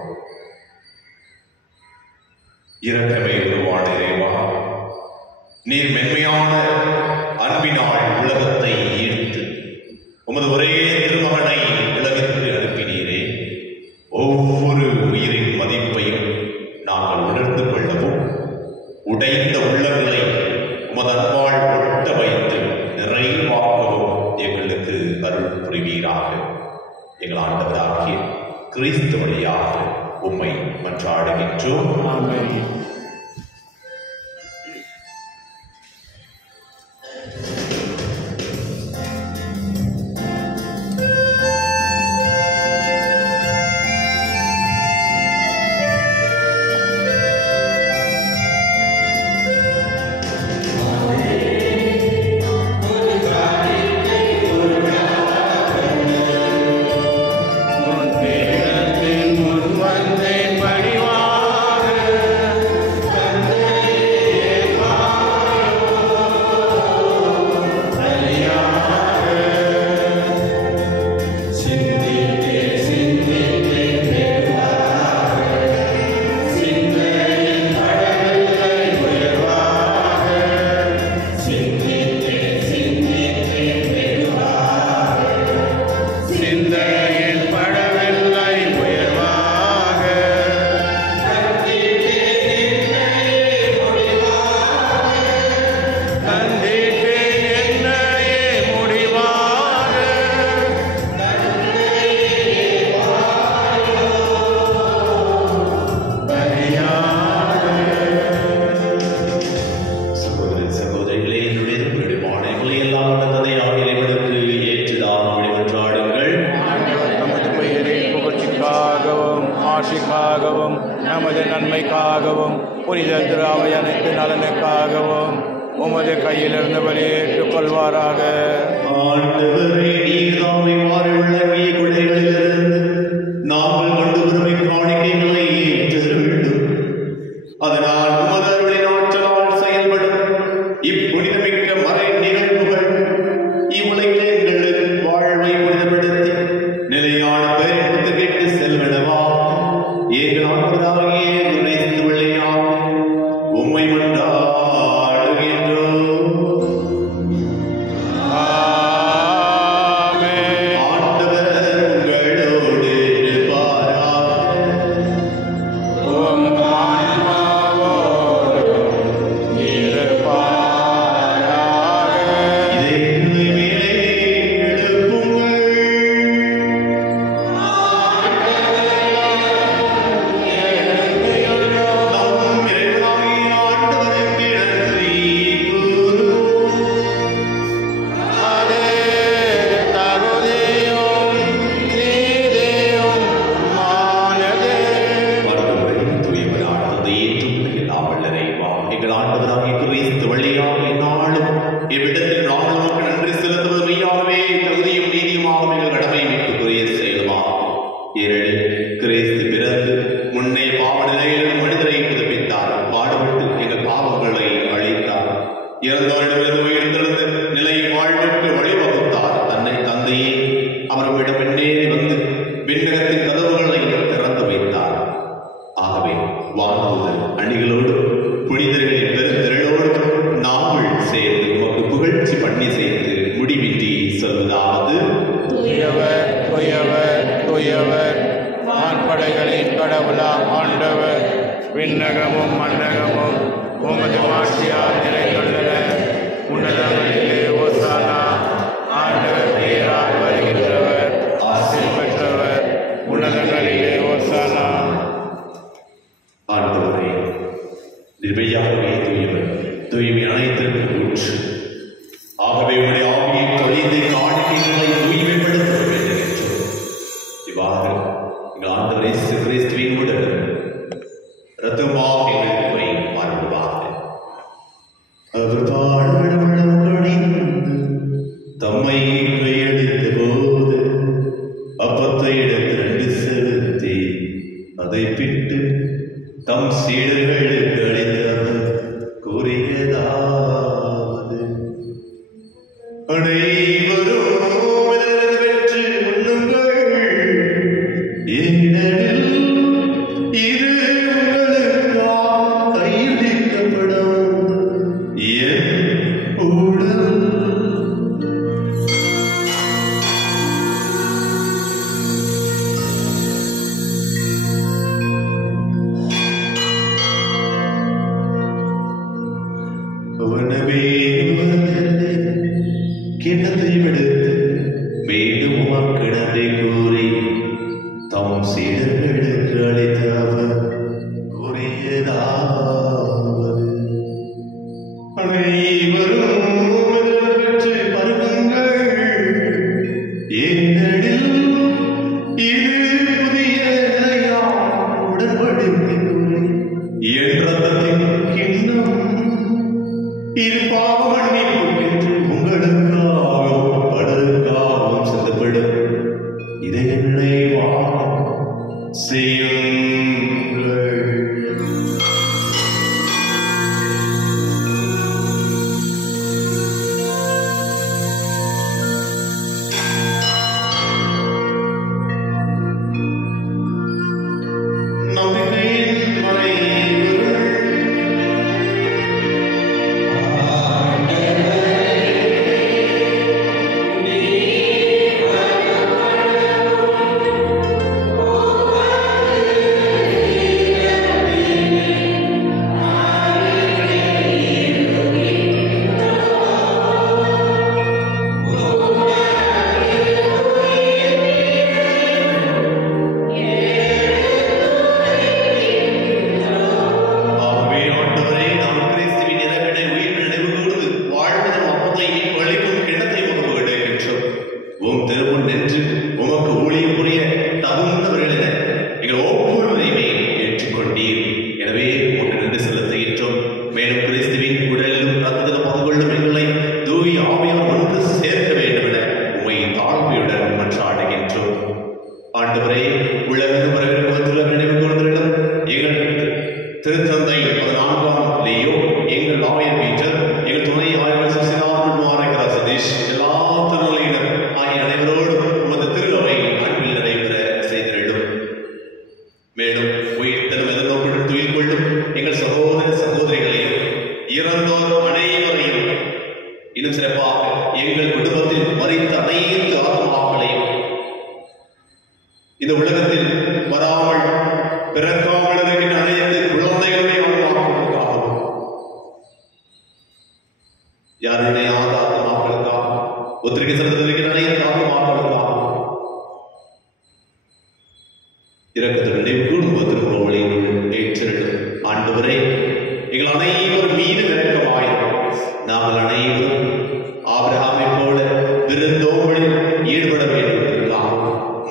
இரக்கமே உருவான இறைவா, நீர் மென்மையான அன்பினால் உலகத்தை ஈர்த்து உமது ஒரே திருமகனை உலகத்திற்கு அனுப்பினீரே. ஒவ்வொரு உயிரின் மதிப்பையும் நாங்கள் உணர்ந்து கொள்ளவும் உடைந்த உள்ளங்களை உமது அன்பால் ஒட்ட வைத்து நிறைவாக்கவும் எங்களுக்கு அருள் புரிவீராக. எங்கள் ஆண்டவராகிய கிறிஸ்து வழியாக உம்மை மன்றாடுகின்றோம். நமது நன்மைக்காகவும் புனித திராவை அனைத்து நலனுக்காகவும் உமது கையிலிருந்து வெளியேற்றுக் கொள்வாராக. நாங்கள் கொண்டு வரும் காணிக்கைகளை ஏற்ற வேண்டும். அதனால் உமதருடைய நாட்களால் செயல்படும் இப்புனிதமிக்க மறை நிகழ்வுகள் இவ்வுலகிலே எங்களுக்கு வாழ்வை புனிதப்படுத்தி நிலையான பெயருக்கு கேட்டு செல்வனவா எங்கள் ஆண்டவராகிய கிறிஸ்து வழியாக உம்மை மன்றாடுகின்றோம். கிறிஸ்து பிறந்து முன்னே பாவ நிலையிலும் மனிதரை புதுப்பித்தார். பாடுபட்டு எங்கள் பாவங்களை அழித்தார். இறந்தவரிடமிருந்து உயிர்த்தெழுந்து நிலை வாழ்வுக்கு வழிவகுத்தார். தன்னை தந்தையே அவர்களிடம் முன்னேறி வந்து விண்ணகத்தின் கதவுகளை திறந்து வைத்தார். ஆகவே வானதூதர் அணிகளோடு புனிதர்களின் பெருந்திரளோடு நாங்கள் சேர்ந்து உமக்கு புகழ்ச்சி பண்ணி செய்து முடிவின்றி சொல்வதாவது: தூயவர் தூயவர் தூயவர் வான்படைகளின் கடவுளாம் ஆண்டவர், விண்ணகமும் மண்ணகமும் உமது மாட்சியால் நிறைந்துள்ளன. உன்னதங்களிலே ஓசானா. ஆண்டவர் பெயரால் வருகின்றவர் ஆசி பெற்றவர். உன்னதங்களிலே ஓசானா. ஆண்டவரே, நிர்மையாகவே தூயவர், தூய்மை அனைத்திற்கும் ஊற்று. ஆகவே உடைய தம்மை கையளித்த போது அப்பத்தை எடுத்து செலுத்தி அதை பிட்டு தம் சீடர்களுக்கு அளித்தவர் கூறியதாவது, அனைவரும் பெற்று உண்ணுங்கள், ஏனெனில் இது உங்களுக்காக கையளிக்கப்படும் என் உடல். கிண்ணத்தை விடுத்து மீண்டும் உமக்கிடத்தை கூறி தம் சீடர்களுக்கு அளித்த அவர் கூறியதாவது, அனைவரும் பெற்று பருகுங்கள், ஏனெனில் இது புதிய நிலையான உடன்படிக்கை என் ரத்தத்தின் கிண்ணம். இது பாவ மன்னிப்புக்கென்று உங்களுக்காகவும் பலருக்காகவும் சிந்தப்படும். இதை நினைவாக செய்யுங்கள். நம்பிக்கையின் மறைவுகள் திருத்தந்தை 14ஆம் லியோ, எங்கள் ஆயர் பீட்டர், எங்கள் துணை ஆயர் சசிதாரன் சதீஷ், எல்லா திருநிலையினர் ஆகிய அனைவரோடும் உமது திரு அவை அன்பில் நடைபெற செய்திருடும். மேலும் உயிர்த்தலும் எதிர்நோக்குடன் துயில் கொள்ளும் எங்கள் சகோதர சகோதரிகளையும் இறந்தோர் அனைவரையும், இன்னும் சிறப்பாக எங்கள் குடும்பத்தில் மறித்த அனைத்து ஆத்மாக்களையும், இந்த உலகத்தில் வராமல் பிறக்காமல் இருக்கின்ற அனைத்து குழந்தைகளுடைய ஆத்மாக்களுக்காகவும், யாருடைய ஆத்மாக்களுக்காகவும், ஒத்திரிகை செலுத்திருக்கின்ற அனைத்து ஆத்மாக்களுக்காகவும் இரக்கத்துடன் நினைவு கூர்ந்து திருப்பவளையில் ஏற்றிடும். ஆண்டவரே, எங்கள் அனைவரும் மீது இரக்கமாயிரும். நாங்கள் அனைவரும் ஆபிரகாமை போல விருந்தோம்பலில் ஈடுபட வேண்டும்.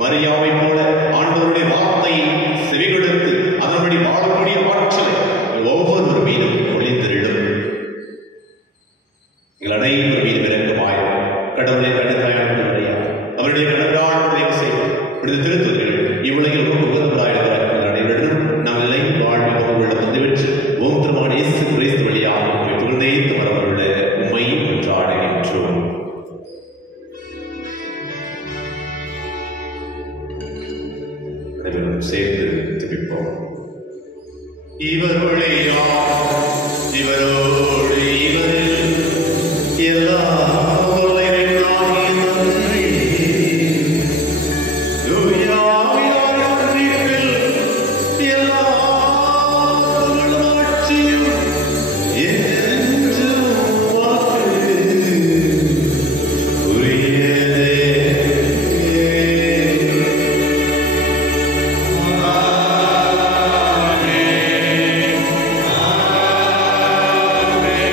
மரியாவை போல ஆண்டவருடைய வார்த்தையை செவி கொடுத்து அதன்படி வாழக்கூடிய ஆற்றலை ஒவ்வொரு மீதும் ஒளிந்திடும். எங்கள் அனைவரும் மீது இரக்கமாயிரும். கடவுளை கடுத்தாய அவருடைய கடற்கான செய்வோம். திருத்துவர்கள் இவ்வுலகில் உகந்தவராயிருக்கிறார்கள். அனைவரும் நாம் இல்லை வாழ்வில் வந்துவிட்டு ஓம் திருமான இயேசு கிறிஸ்து வழியாக புகழ்ந்தேத்து வரவுள்ள உண்மையும் ஒன்றாடுகின்றோம். அனைவரும் சேர்ந்து துதிப்போம். இவர் வழியா இவரோடு இவரில் எல்லா Amen.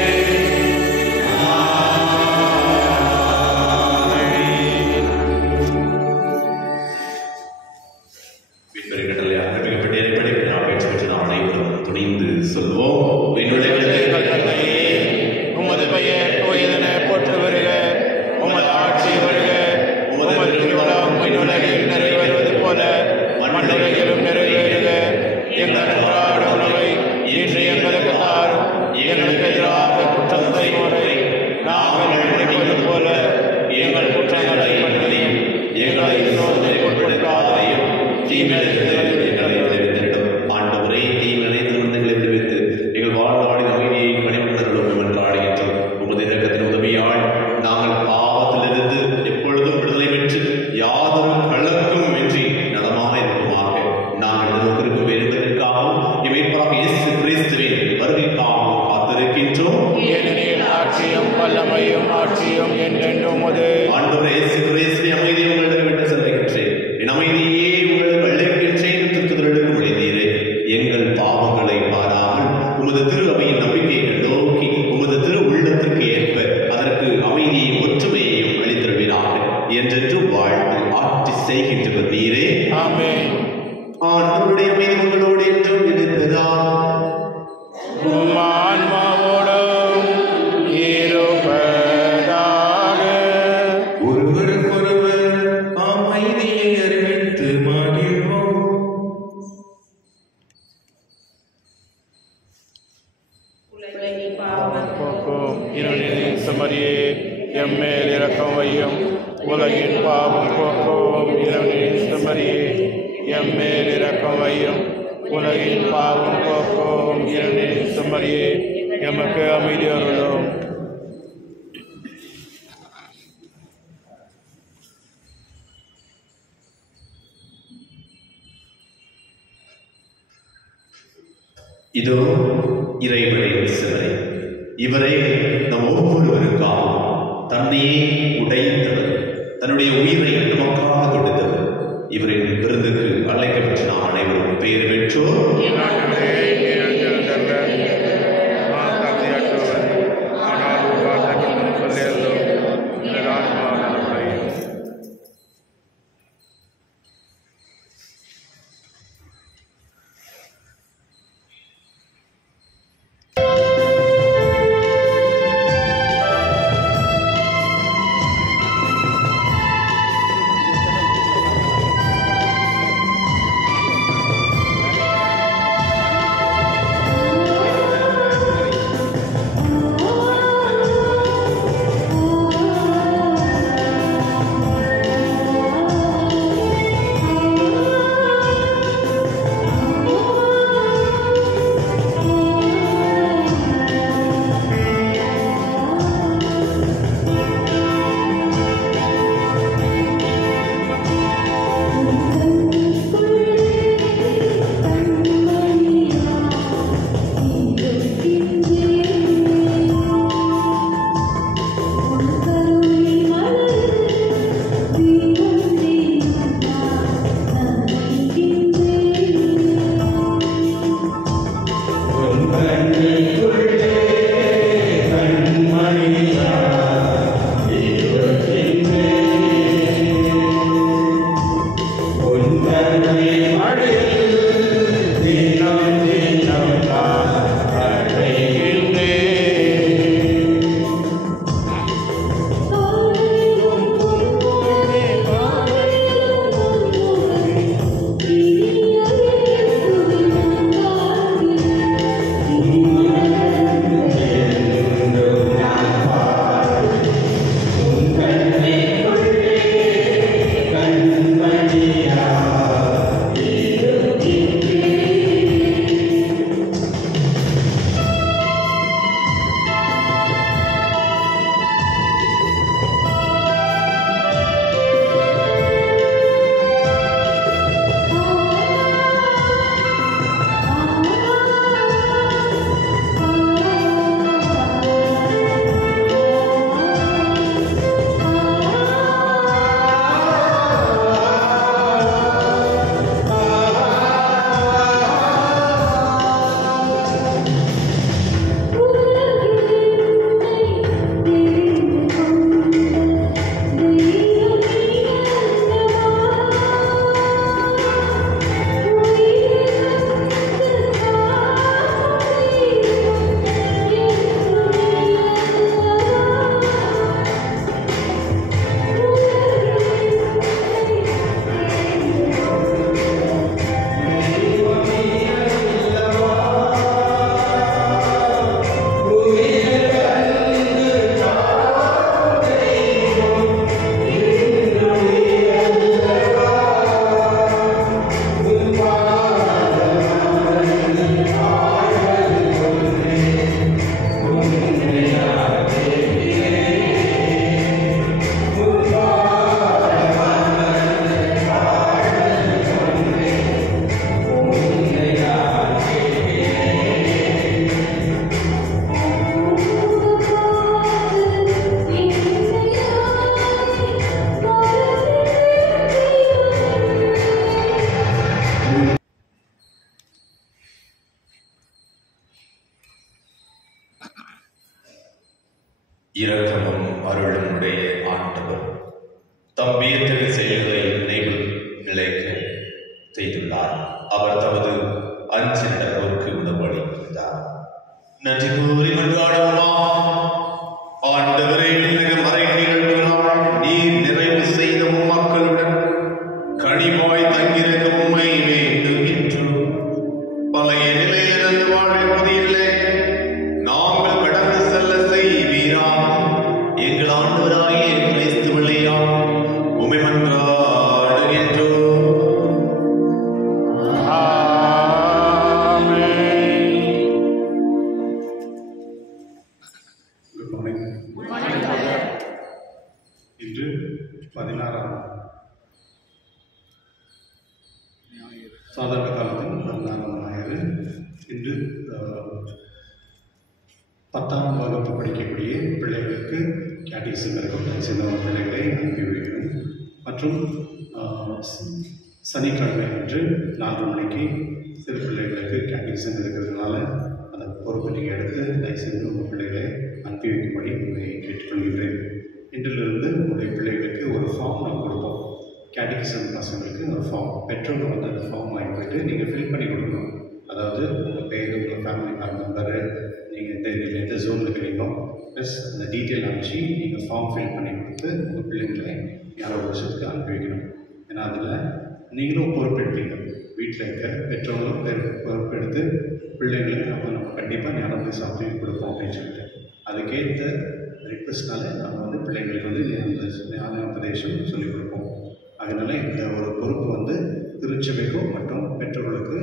செய்கின்றவர் நீரே. ஆமென். ஆண்டவருடைய அமைதி உங்களோடு என்றும் இருப்பதாக. உம் ஆன்மாவோடும் இருப்பதாக. ஒருவருக்கொருவர் அமைதியை அறிவித்து மகிழ்வோம். போக்கும் இருளின் சமரியே எம்மேல் இரக்கம் வையும். உலகின் பாவம் போக்கும் இருளின் சமரியே எம்மேல் இரக்கம் வையும். உலகின் பாவம் போக்கும் இருளின் சமரியே எமக்கு அமைதி அருளும். இதோ இறைவனின் சிலை. இவரை நம் ஒவ்வொருவருக்காக தன்னையே உடைத்தவர், தன்னுடைய உயிரை நமக்காக கொடுத்தவர். இவரின் விருந்துக்கு அழைக்கப்பட்ட நாம் அனைவரும் பெயர் பெற்றோர். இரக்கமும் அருளும் உடைய ஆண்டவர் தம் வியத்தகு செயல்களை நினைவு கூறி மன்றாடுவோமா. ஆண்டவரே, இந்த மறை நிகழ்வு நாள் நீர் நிறைவு செய்த மக்களுடன் கனிவாய் தங்கியிருக்க உம்மை வேண்டுகின்றோம். பழைய நிலையிலிருந்து வாழ்வில் புதிய நிலைக்கு நாங்கள் கடந்து செல்ல செய்வீராக. எங்கள் ஆண்டவராகிய கிறிஸ்து வழியாக உம்மை மன்றாடுகின்றோம். இன்று 16ஆம் சாதாரண காலத்தில் 16ஆம் ஞாயிறு. இன்று 10ஆம் வகுப்பு படிக்கக்கூடிய பிள்ளைகளுக்கு கேட்டிசம் இருக்கும். சின்ன பிள்ளைகளை அனுப்பி வைக்கணும். மற்றும் சனிக்கிழமை அன்று 4 மணிக்கு சிறு பிள்ளைகளுக்கு கேட்டிசம் இருக்கிறதுனால அந்த பொறுப்பை நீங்கள் எடுத்து தயவுசெய்து உங்கள் பிள்ளைகளை அனுப்பி வைக்கும்படி உங்களை கேட்டுக்கொள்கின்றேன். இன்றிலிருந்து உங்களுடைய பிள்ளைகளுக்கு ஒரு ஃபார்ம் நாங்கள் கொடுப்போம். கேட்டிகிசம் பசங்களுக்கு ஒரு ஃபார்ம், பெற்றோர்கள் வந்து அந்த ஃபார்ம் வாங்கி போய்ட்டு நீங்கள் ஃபில் பண்ணி கொடுக்கணும். அதாவது உங்கள் பேர், உங்கள் ஃபேமிலி மெம்பரு, நீங்கள் எந்த ஜோனில் இருக்கிறீங்களோ ப்ளஸ் அந்த டீட்டெயில் அனுப்பிச்சு நீங்கள் ஃபார்ம் ஃபில் பண்ணி கொடுத்து உங்கள் பிள்ளைங்களை யாரோ வருஷத்துக்கு அனுப்பி வைக்கணும். ஏன்னா அதில் நீங்களும் பொறுப்பெடுப்பீங்க. வீட்டில் இருக்க பெற்றோர்களும் பொறுப்பெடுத்து பிள்ளைங்களை நம்ம கண்டிப்பாக ஞானத்தை சாப்பிட்டு கொடுப்போம் அப்படின்னு சொல்லிட்டு அதுக்கேற்ற ரிக்வெஸ்ட்னால நம்ம வந்து பிள்ளைங்களுக்கு வந்து அந்த ஞான உபதேசம் சொல்லிக் கொடுப்போம். அதனால் இந்த ஒரு பொறுப்பு வந்து திருச்சபைக்கும் மற்றும் பெற்றோர்களுக்கு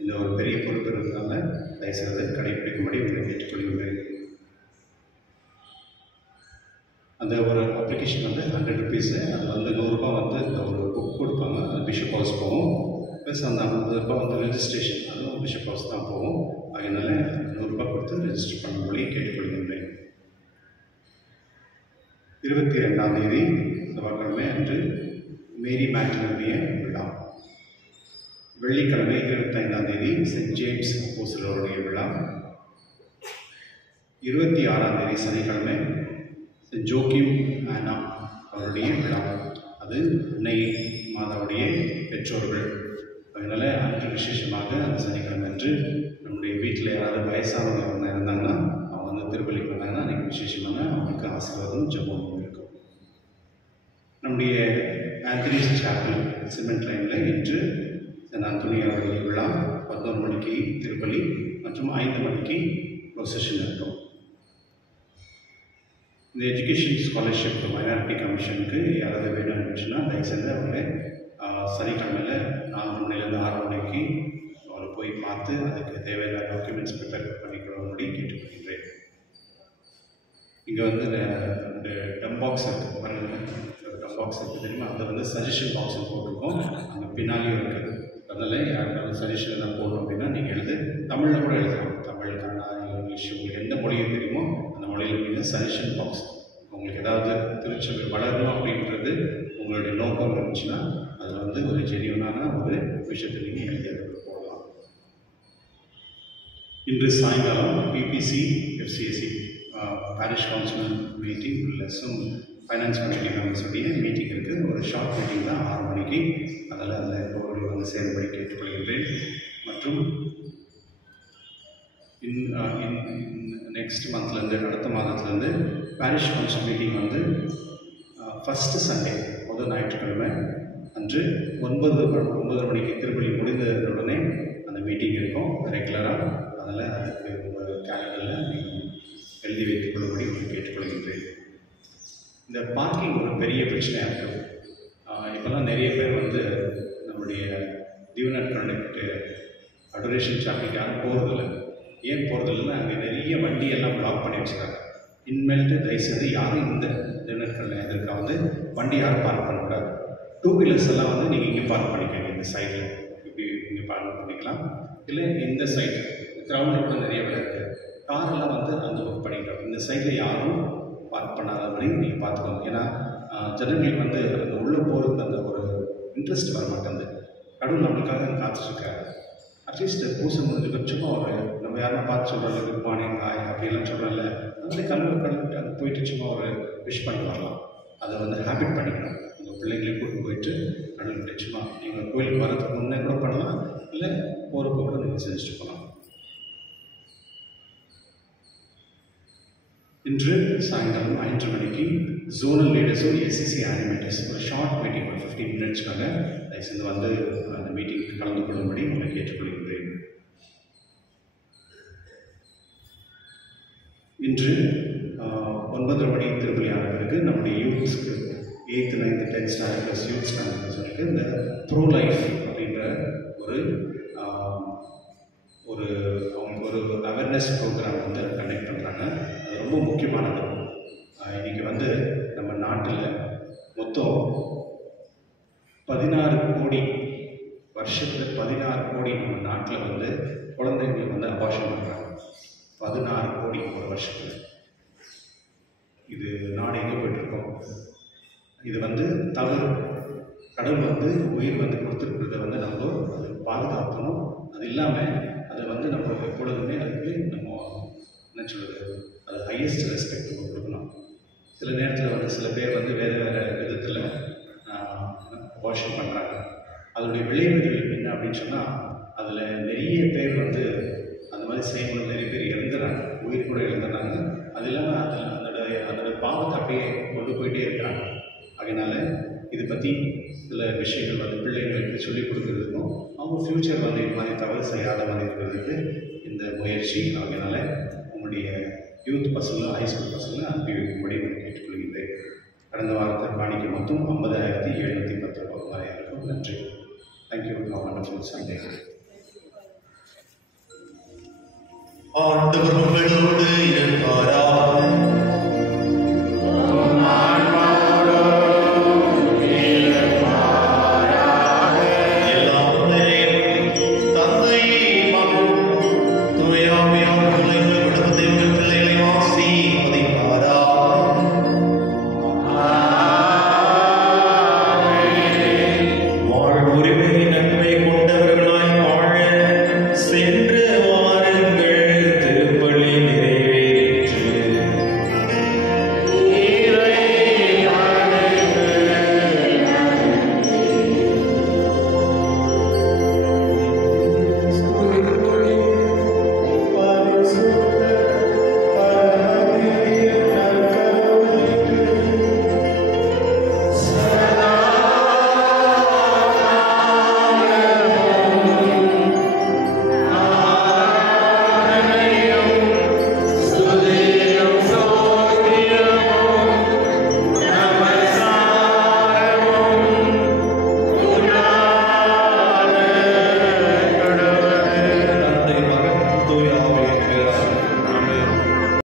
இந்த ஒரு பெரிய பொறுப்பு இருக்கிறதுனால தயவுசெய்து கடைபிடிக்கும்படி உங்களை கேட்டுக்கொள்கிறேன். அந்த ஒரு அப்ளிகேஷன் வந்து 100 rupees. அது வந்து 100 ரூபாய் வந்து இந்த ஒரு புக் கொடுப்பாங்க. அது பிஷப் ஹவுஸ் போகும். ப்ளஸ் அந்த 50 ரூபாய் வந்து ரெஜிஸ்ட்ரேஷன், அதுவும் பிஷப் ஹவுஸ் தான் போகும். அதனால் 100 ரூபாய் கொடுத்து ரெஜிஸ்டர் பண்ணும்படி கேட்டுக்கொள்கின்றேன். 22ஆம் தேதி செவ்வாய்க்கிழமை அன்று மேரி மேக்டனுடைய விழா. வெள்ளிக்கிழமை 25ஆம் தேதி சென்ட் ஜேம்ஸ் அப்போஸ்தலருடைய விழா. 26ஆம் தேதி சனிக்கிழமை சென்ட் ஜோக்கிம் ஆனா அவருடைய விழா. அது அன்னை மாதாவுடைய பெற்றோர்கள். அதனால் அன்று விசேஷமாக அந்த சனிக்கிழமை அன்று நம்முடைய வீட்டில் யாராவது வயசானவங்க இருந்தாங்கன்னா அவங்க வந்து திருப்பலிக்கு வந்தாங்கன்னா அன்றைக்கி விசேஷமான அவங்களுக்கு ஆசீர்வாதம் ஜெபம் இருக்கும். நம்முடைய ஆந்தனிஸ் சாப்பல் சிமெண்ட் லைனில் இன்று சென்ட் அந்தோனியாவுடைய விழா. 11 மணிக்கு திருப்பலி மற்றும் 5 மணிக்கு ப்ரொசஷன் இருக்கும். இந்த எஜுகேஷன் ஸ்காலர்ஷிப் மைனாரிட்டி கமிஷனுக்கு யாராவது வேணும் இருந்துச்சுன்னா தயவுசெய்து அவங்க சனிக்கிழமையில் 4 மணிலேருந்து 6 மணிக்கு அவரை போய் பார்த்து அதுக்கு தேவையான டாக்குமெண்ட்ஸ் ப்ரிப்பேர் பண்ணிக்கொள்ளும்படி கேட்டுக்கொள்கிறேன். இங்கே வந்து இந்த டம் பாக்ஸ் இருக்குது பாருங்கள், டம் பாக்ஸ் இருக்குது தெரியுமா, அதை வந்து சஜஷன் பாக்ஸில் போட்டிருக்கோம். அங்கே பின்னாலேயும் இருக்குது. அதனால் யாருக்காவது சஜஷன் எதாவது போடணும் அப்படின்னா நீங்கள் தமிழில் கூட எழுதலாம். தமிழ், கன்னடா, இங்கிலீஷ், உங்களுக்கு எந்த மொழியும் தெரியுமோ அந்த மொழியில் நீங்கள் சஜஷன் பாக்ஸ், உங்களுக்கு ஏதாவது திருச்சபை வளரணும் அப்படின்றது உங்களுடைய நோக்கம் இருந்துச்சுன்னா அதில் வந்து ஒரு ஜெனியூனான ஒரு விஷயத்தை நீங்கள் எழுதி போடலாம். இன்று சாயங்காலம் BBC FCSC parish council meeting ப்ளஸும் ஃபைனான்ஸ் கமிட்டி மெம்பர்ஸுடைய மீட்டிங் இருக்குது. ஒரு ஷார்ட் மீட்டிங் தான் 6 மணிக்கு. அதில் எல்லோரும் வந்து செயல்படி கேட்டுக்கொள்கின்றேன். மற்றும் நெக்ஸ்ட் மந்த்லேருந்து, அடுத்த மாதத்துலேருந்து பாரிஷ் கவுன்சில் மீட்டிங் வந்து ஃபஸ்ட்டு சண்டே, முதல் ஞாயிற்றுக்கிழமை அன்று 9 மணிக்கு திருப்பலி முடிந்தவுடனே அந்த மீட்டிங் இருக்கும் ரெகுலராக. அதில் அதுக்கு உங்கள் கேலண்டரில் நீங்கள் எழுதி வைத்துக் கொள்ளும்படி கேட்டுக்கொள்கின்றேன். இந்த பார்க்கிங் ஒரு பெரிய பிரச்சனையாக இருக்குது. இப்போல்லாம் நிறைய பேர் வந்து நம்முடைய டிவினட் கண்டக்ட் அடோரேஷன் சாப்பிட்டு யாரும் போகிறதில்ல. ஏன் போகிறதில்லைன்னா அங்கே நிறைய வண்டியெல்லாம் பிளாக் பண்ணி வச்சுருக்காங்க. இனிமேல்ட்டு தயவுசெய்து யாரும் இந்த டிவினட் கண்டக்ட் இதற்காக வந்து வண்டி யாரும் பார்க் பண்ணக்கூடாது. 2 வீலர்ஸ் எல்லாம் வந்து நீங்கள் இங்கே பார்க் பண்ணிக்கோங்க. இந்த சைடில் இப்படி இங்கே பார்க் பண்ணிக்கலாம். இல்லை இந்த சைடு கிரவுண்டில் கூட நிறைய வேலை இருக்குது. காரெல்லாம் வந்து அந்த புக் பண்ணிக்கலாம். இந்த சைடில் யாரும் பார்க் பண்ணாதபடி நீங்கள் பார்த்துக்கோங்க. ஏன்னா ஜனங்களுக்கு வந்து அந்த உள்ளே போகிறதுக்கு அந்த ஒரு இன்ட்ரெஸ்ட் வர மாட்டேங்குது. கடவுள் நம்மளுக்காக காத்துட்ருக்காரு. அட்லீஸ்ட் பூசை முடிஞ்சு சும்மா ஒரு நம்ம யாருன்னா பார்த்து சொல்கிறோம்ல, குட் மார்னிங் ஹாய் அப்படிலாம் சொல்கிறோம்ல, அந்த கடவுளுக்கு அங்கே போயிட்டு சும்மா ஒரு விஷ் பண்ணி வரலாம். அதை வந்து ஹேபிட் பண்ணிக்கணும். உங்கள் பிள்ளைங்களையும் கூட்டு போயிட்டு கடவுள்கிட்ட சும்மா நீங்கள் கோயிலுக்கு வரதுக்கு முன்னே கூட பண்ணலாம், இல்லை போகிறப்ப கூட நீங்கள் செஞ்சுட்டு போகலாம். இன்று சாயங்காலம் 5 மணிக்கு ஜோனல் லீடர்ஸும் எஸ்சிசி ஆனிமேட்டர்ஸ் ஒரு ஷார்ட் மீட்டிங் ஒரு 15 மினிட்ஸ்க்காக தயவுசெய்து வந்து அந்த மீட்டிங் கலந்து கொள்ளும்படி உங்களை கேட்டுக்கொள்கிறேன். இன்று 9:30 மணி திருப்பலி ஆன பிறகு நம்முடைய யூத்ஸ்க்கு 8th 9th 10th standard youths சொல்லிட்டு இந்த ப்ரோ லைஃப் அப்படின்ற ஒரு அவங்களுக்கு ஒரு அவேர்னஸ் ப்ரோக்ராம் வந்து கண்டக்ட் பண்ணுறாங்க. அது ரொம்ப முக்கியமானது. இன்றைக்கி வந்து நம்ம நாட்டில் மொத்தம் 16 கோடி வருஷத்தில் 16 கோடி நம்ம நாட்டில் வந்து குழந்தைங்களை வந்து அபார்ஷன் பண்ணுறாங்க. 16 கோடி ஒரு வருஷத்தில். இது நாடு எங்கே போய்ட்டுருக்கோம்? இது வந்து தவறு. கடவுள் வந்து உயிர் வந்து கொடுத்துருக்கிறத வந்து நம்ம அதை பாதுகாக்கணும். அது இல்லாமல் அதை வந்து நம்ம எப்பொழுதுமே அதுக்கு நம்ம என்ன சொல்கிறது, அது ஹையஸ்ட் ரெஸ்பெக்ட் நம்ம கொடுக்கணும். சில நேரத்தில் வந்து சில பேர் வந்து வேறு விதத்தில் அபார்ஷன் பண்ணுறாங்க. அதனுடைய விளைவுகள் என்ன அப்படின்னு சொன்னால், அதில் நிறைய பேர் வந்து அந்த மாதிரி செய்யும்போது நிறைய பேர் இறந்துறாங்க, உயிர் கூட இழந்துறாங்க. அது இல்லாமல் அதோட பாவத்தை அப்படியே கொண்டு போயிட்டே இருக்கிறாங்க. அதனால் இதை பற்றி சில விஷயங்கள் வந்து பிள்ளைங்களுக்கு சொல்லிக் கொடுக்குறதுக்கும் அவங்க ஃப்யூச்சர் வந்து இது மாதிரி தவறு செய்யாத மாதிரி இருக்கிறதுக்கு இந்த முயற்சி. அதனால் உங்களுடைய யூத் பசங்க ஹைஸ்கூல் பசங்க அனுப்பி வைக்கும்படி நான் கேட்டுக்கொள்கிறேன். கடந்த வாரத்தை காணிக்க மொத்தம் 50,710 ரூபாய் இருக்கும். நன்றி. தேங்க்யூ. Wonderful Sunday. ஆண்டவர் உங்களோடு இருப்பாராக.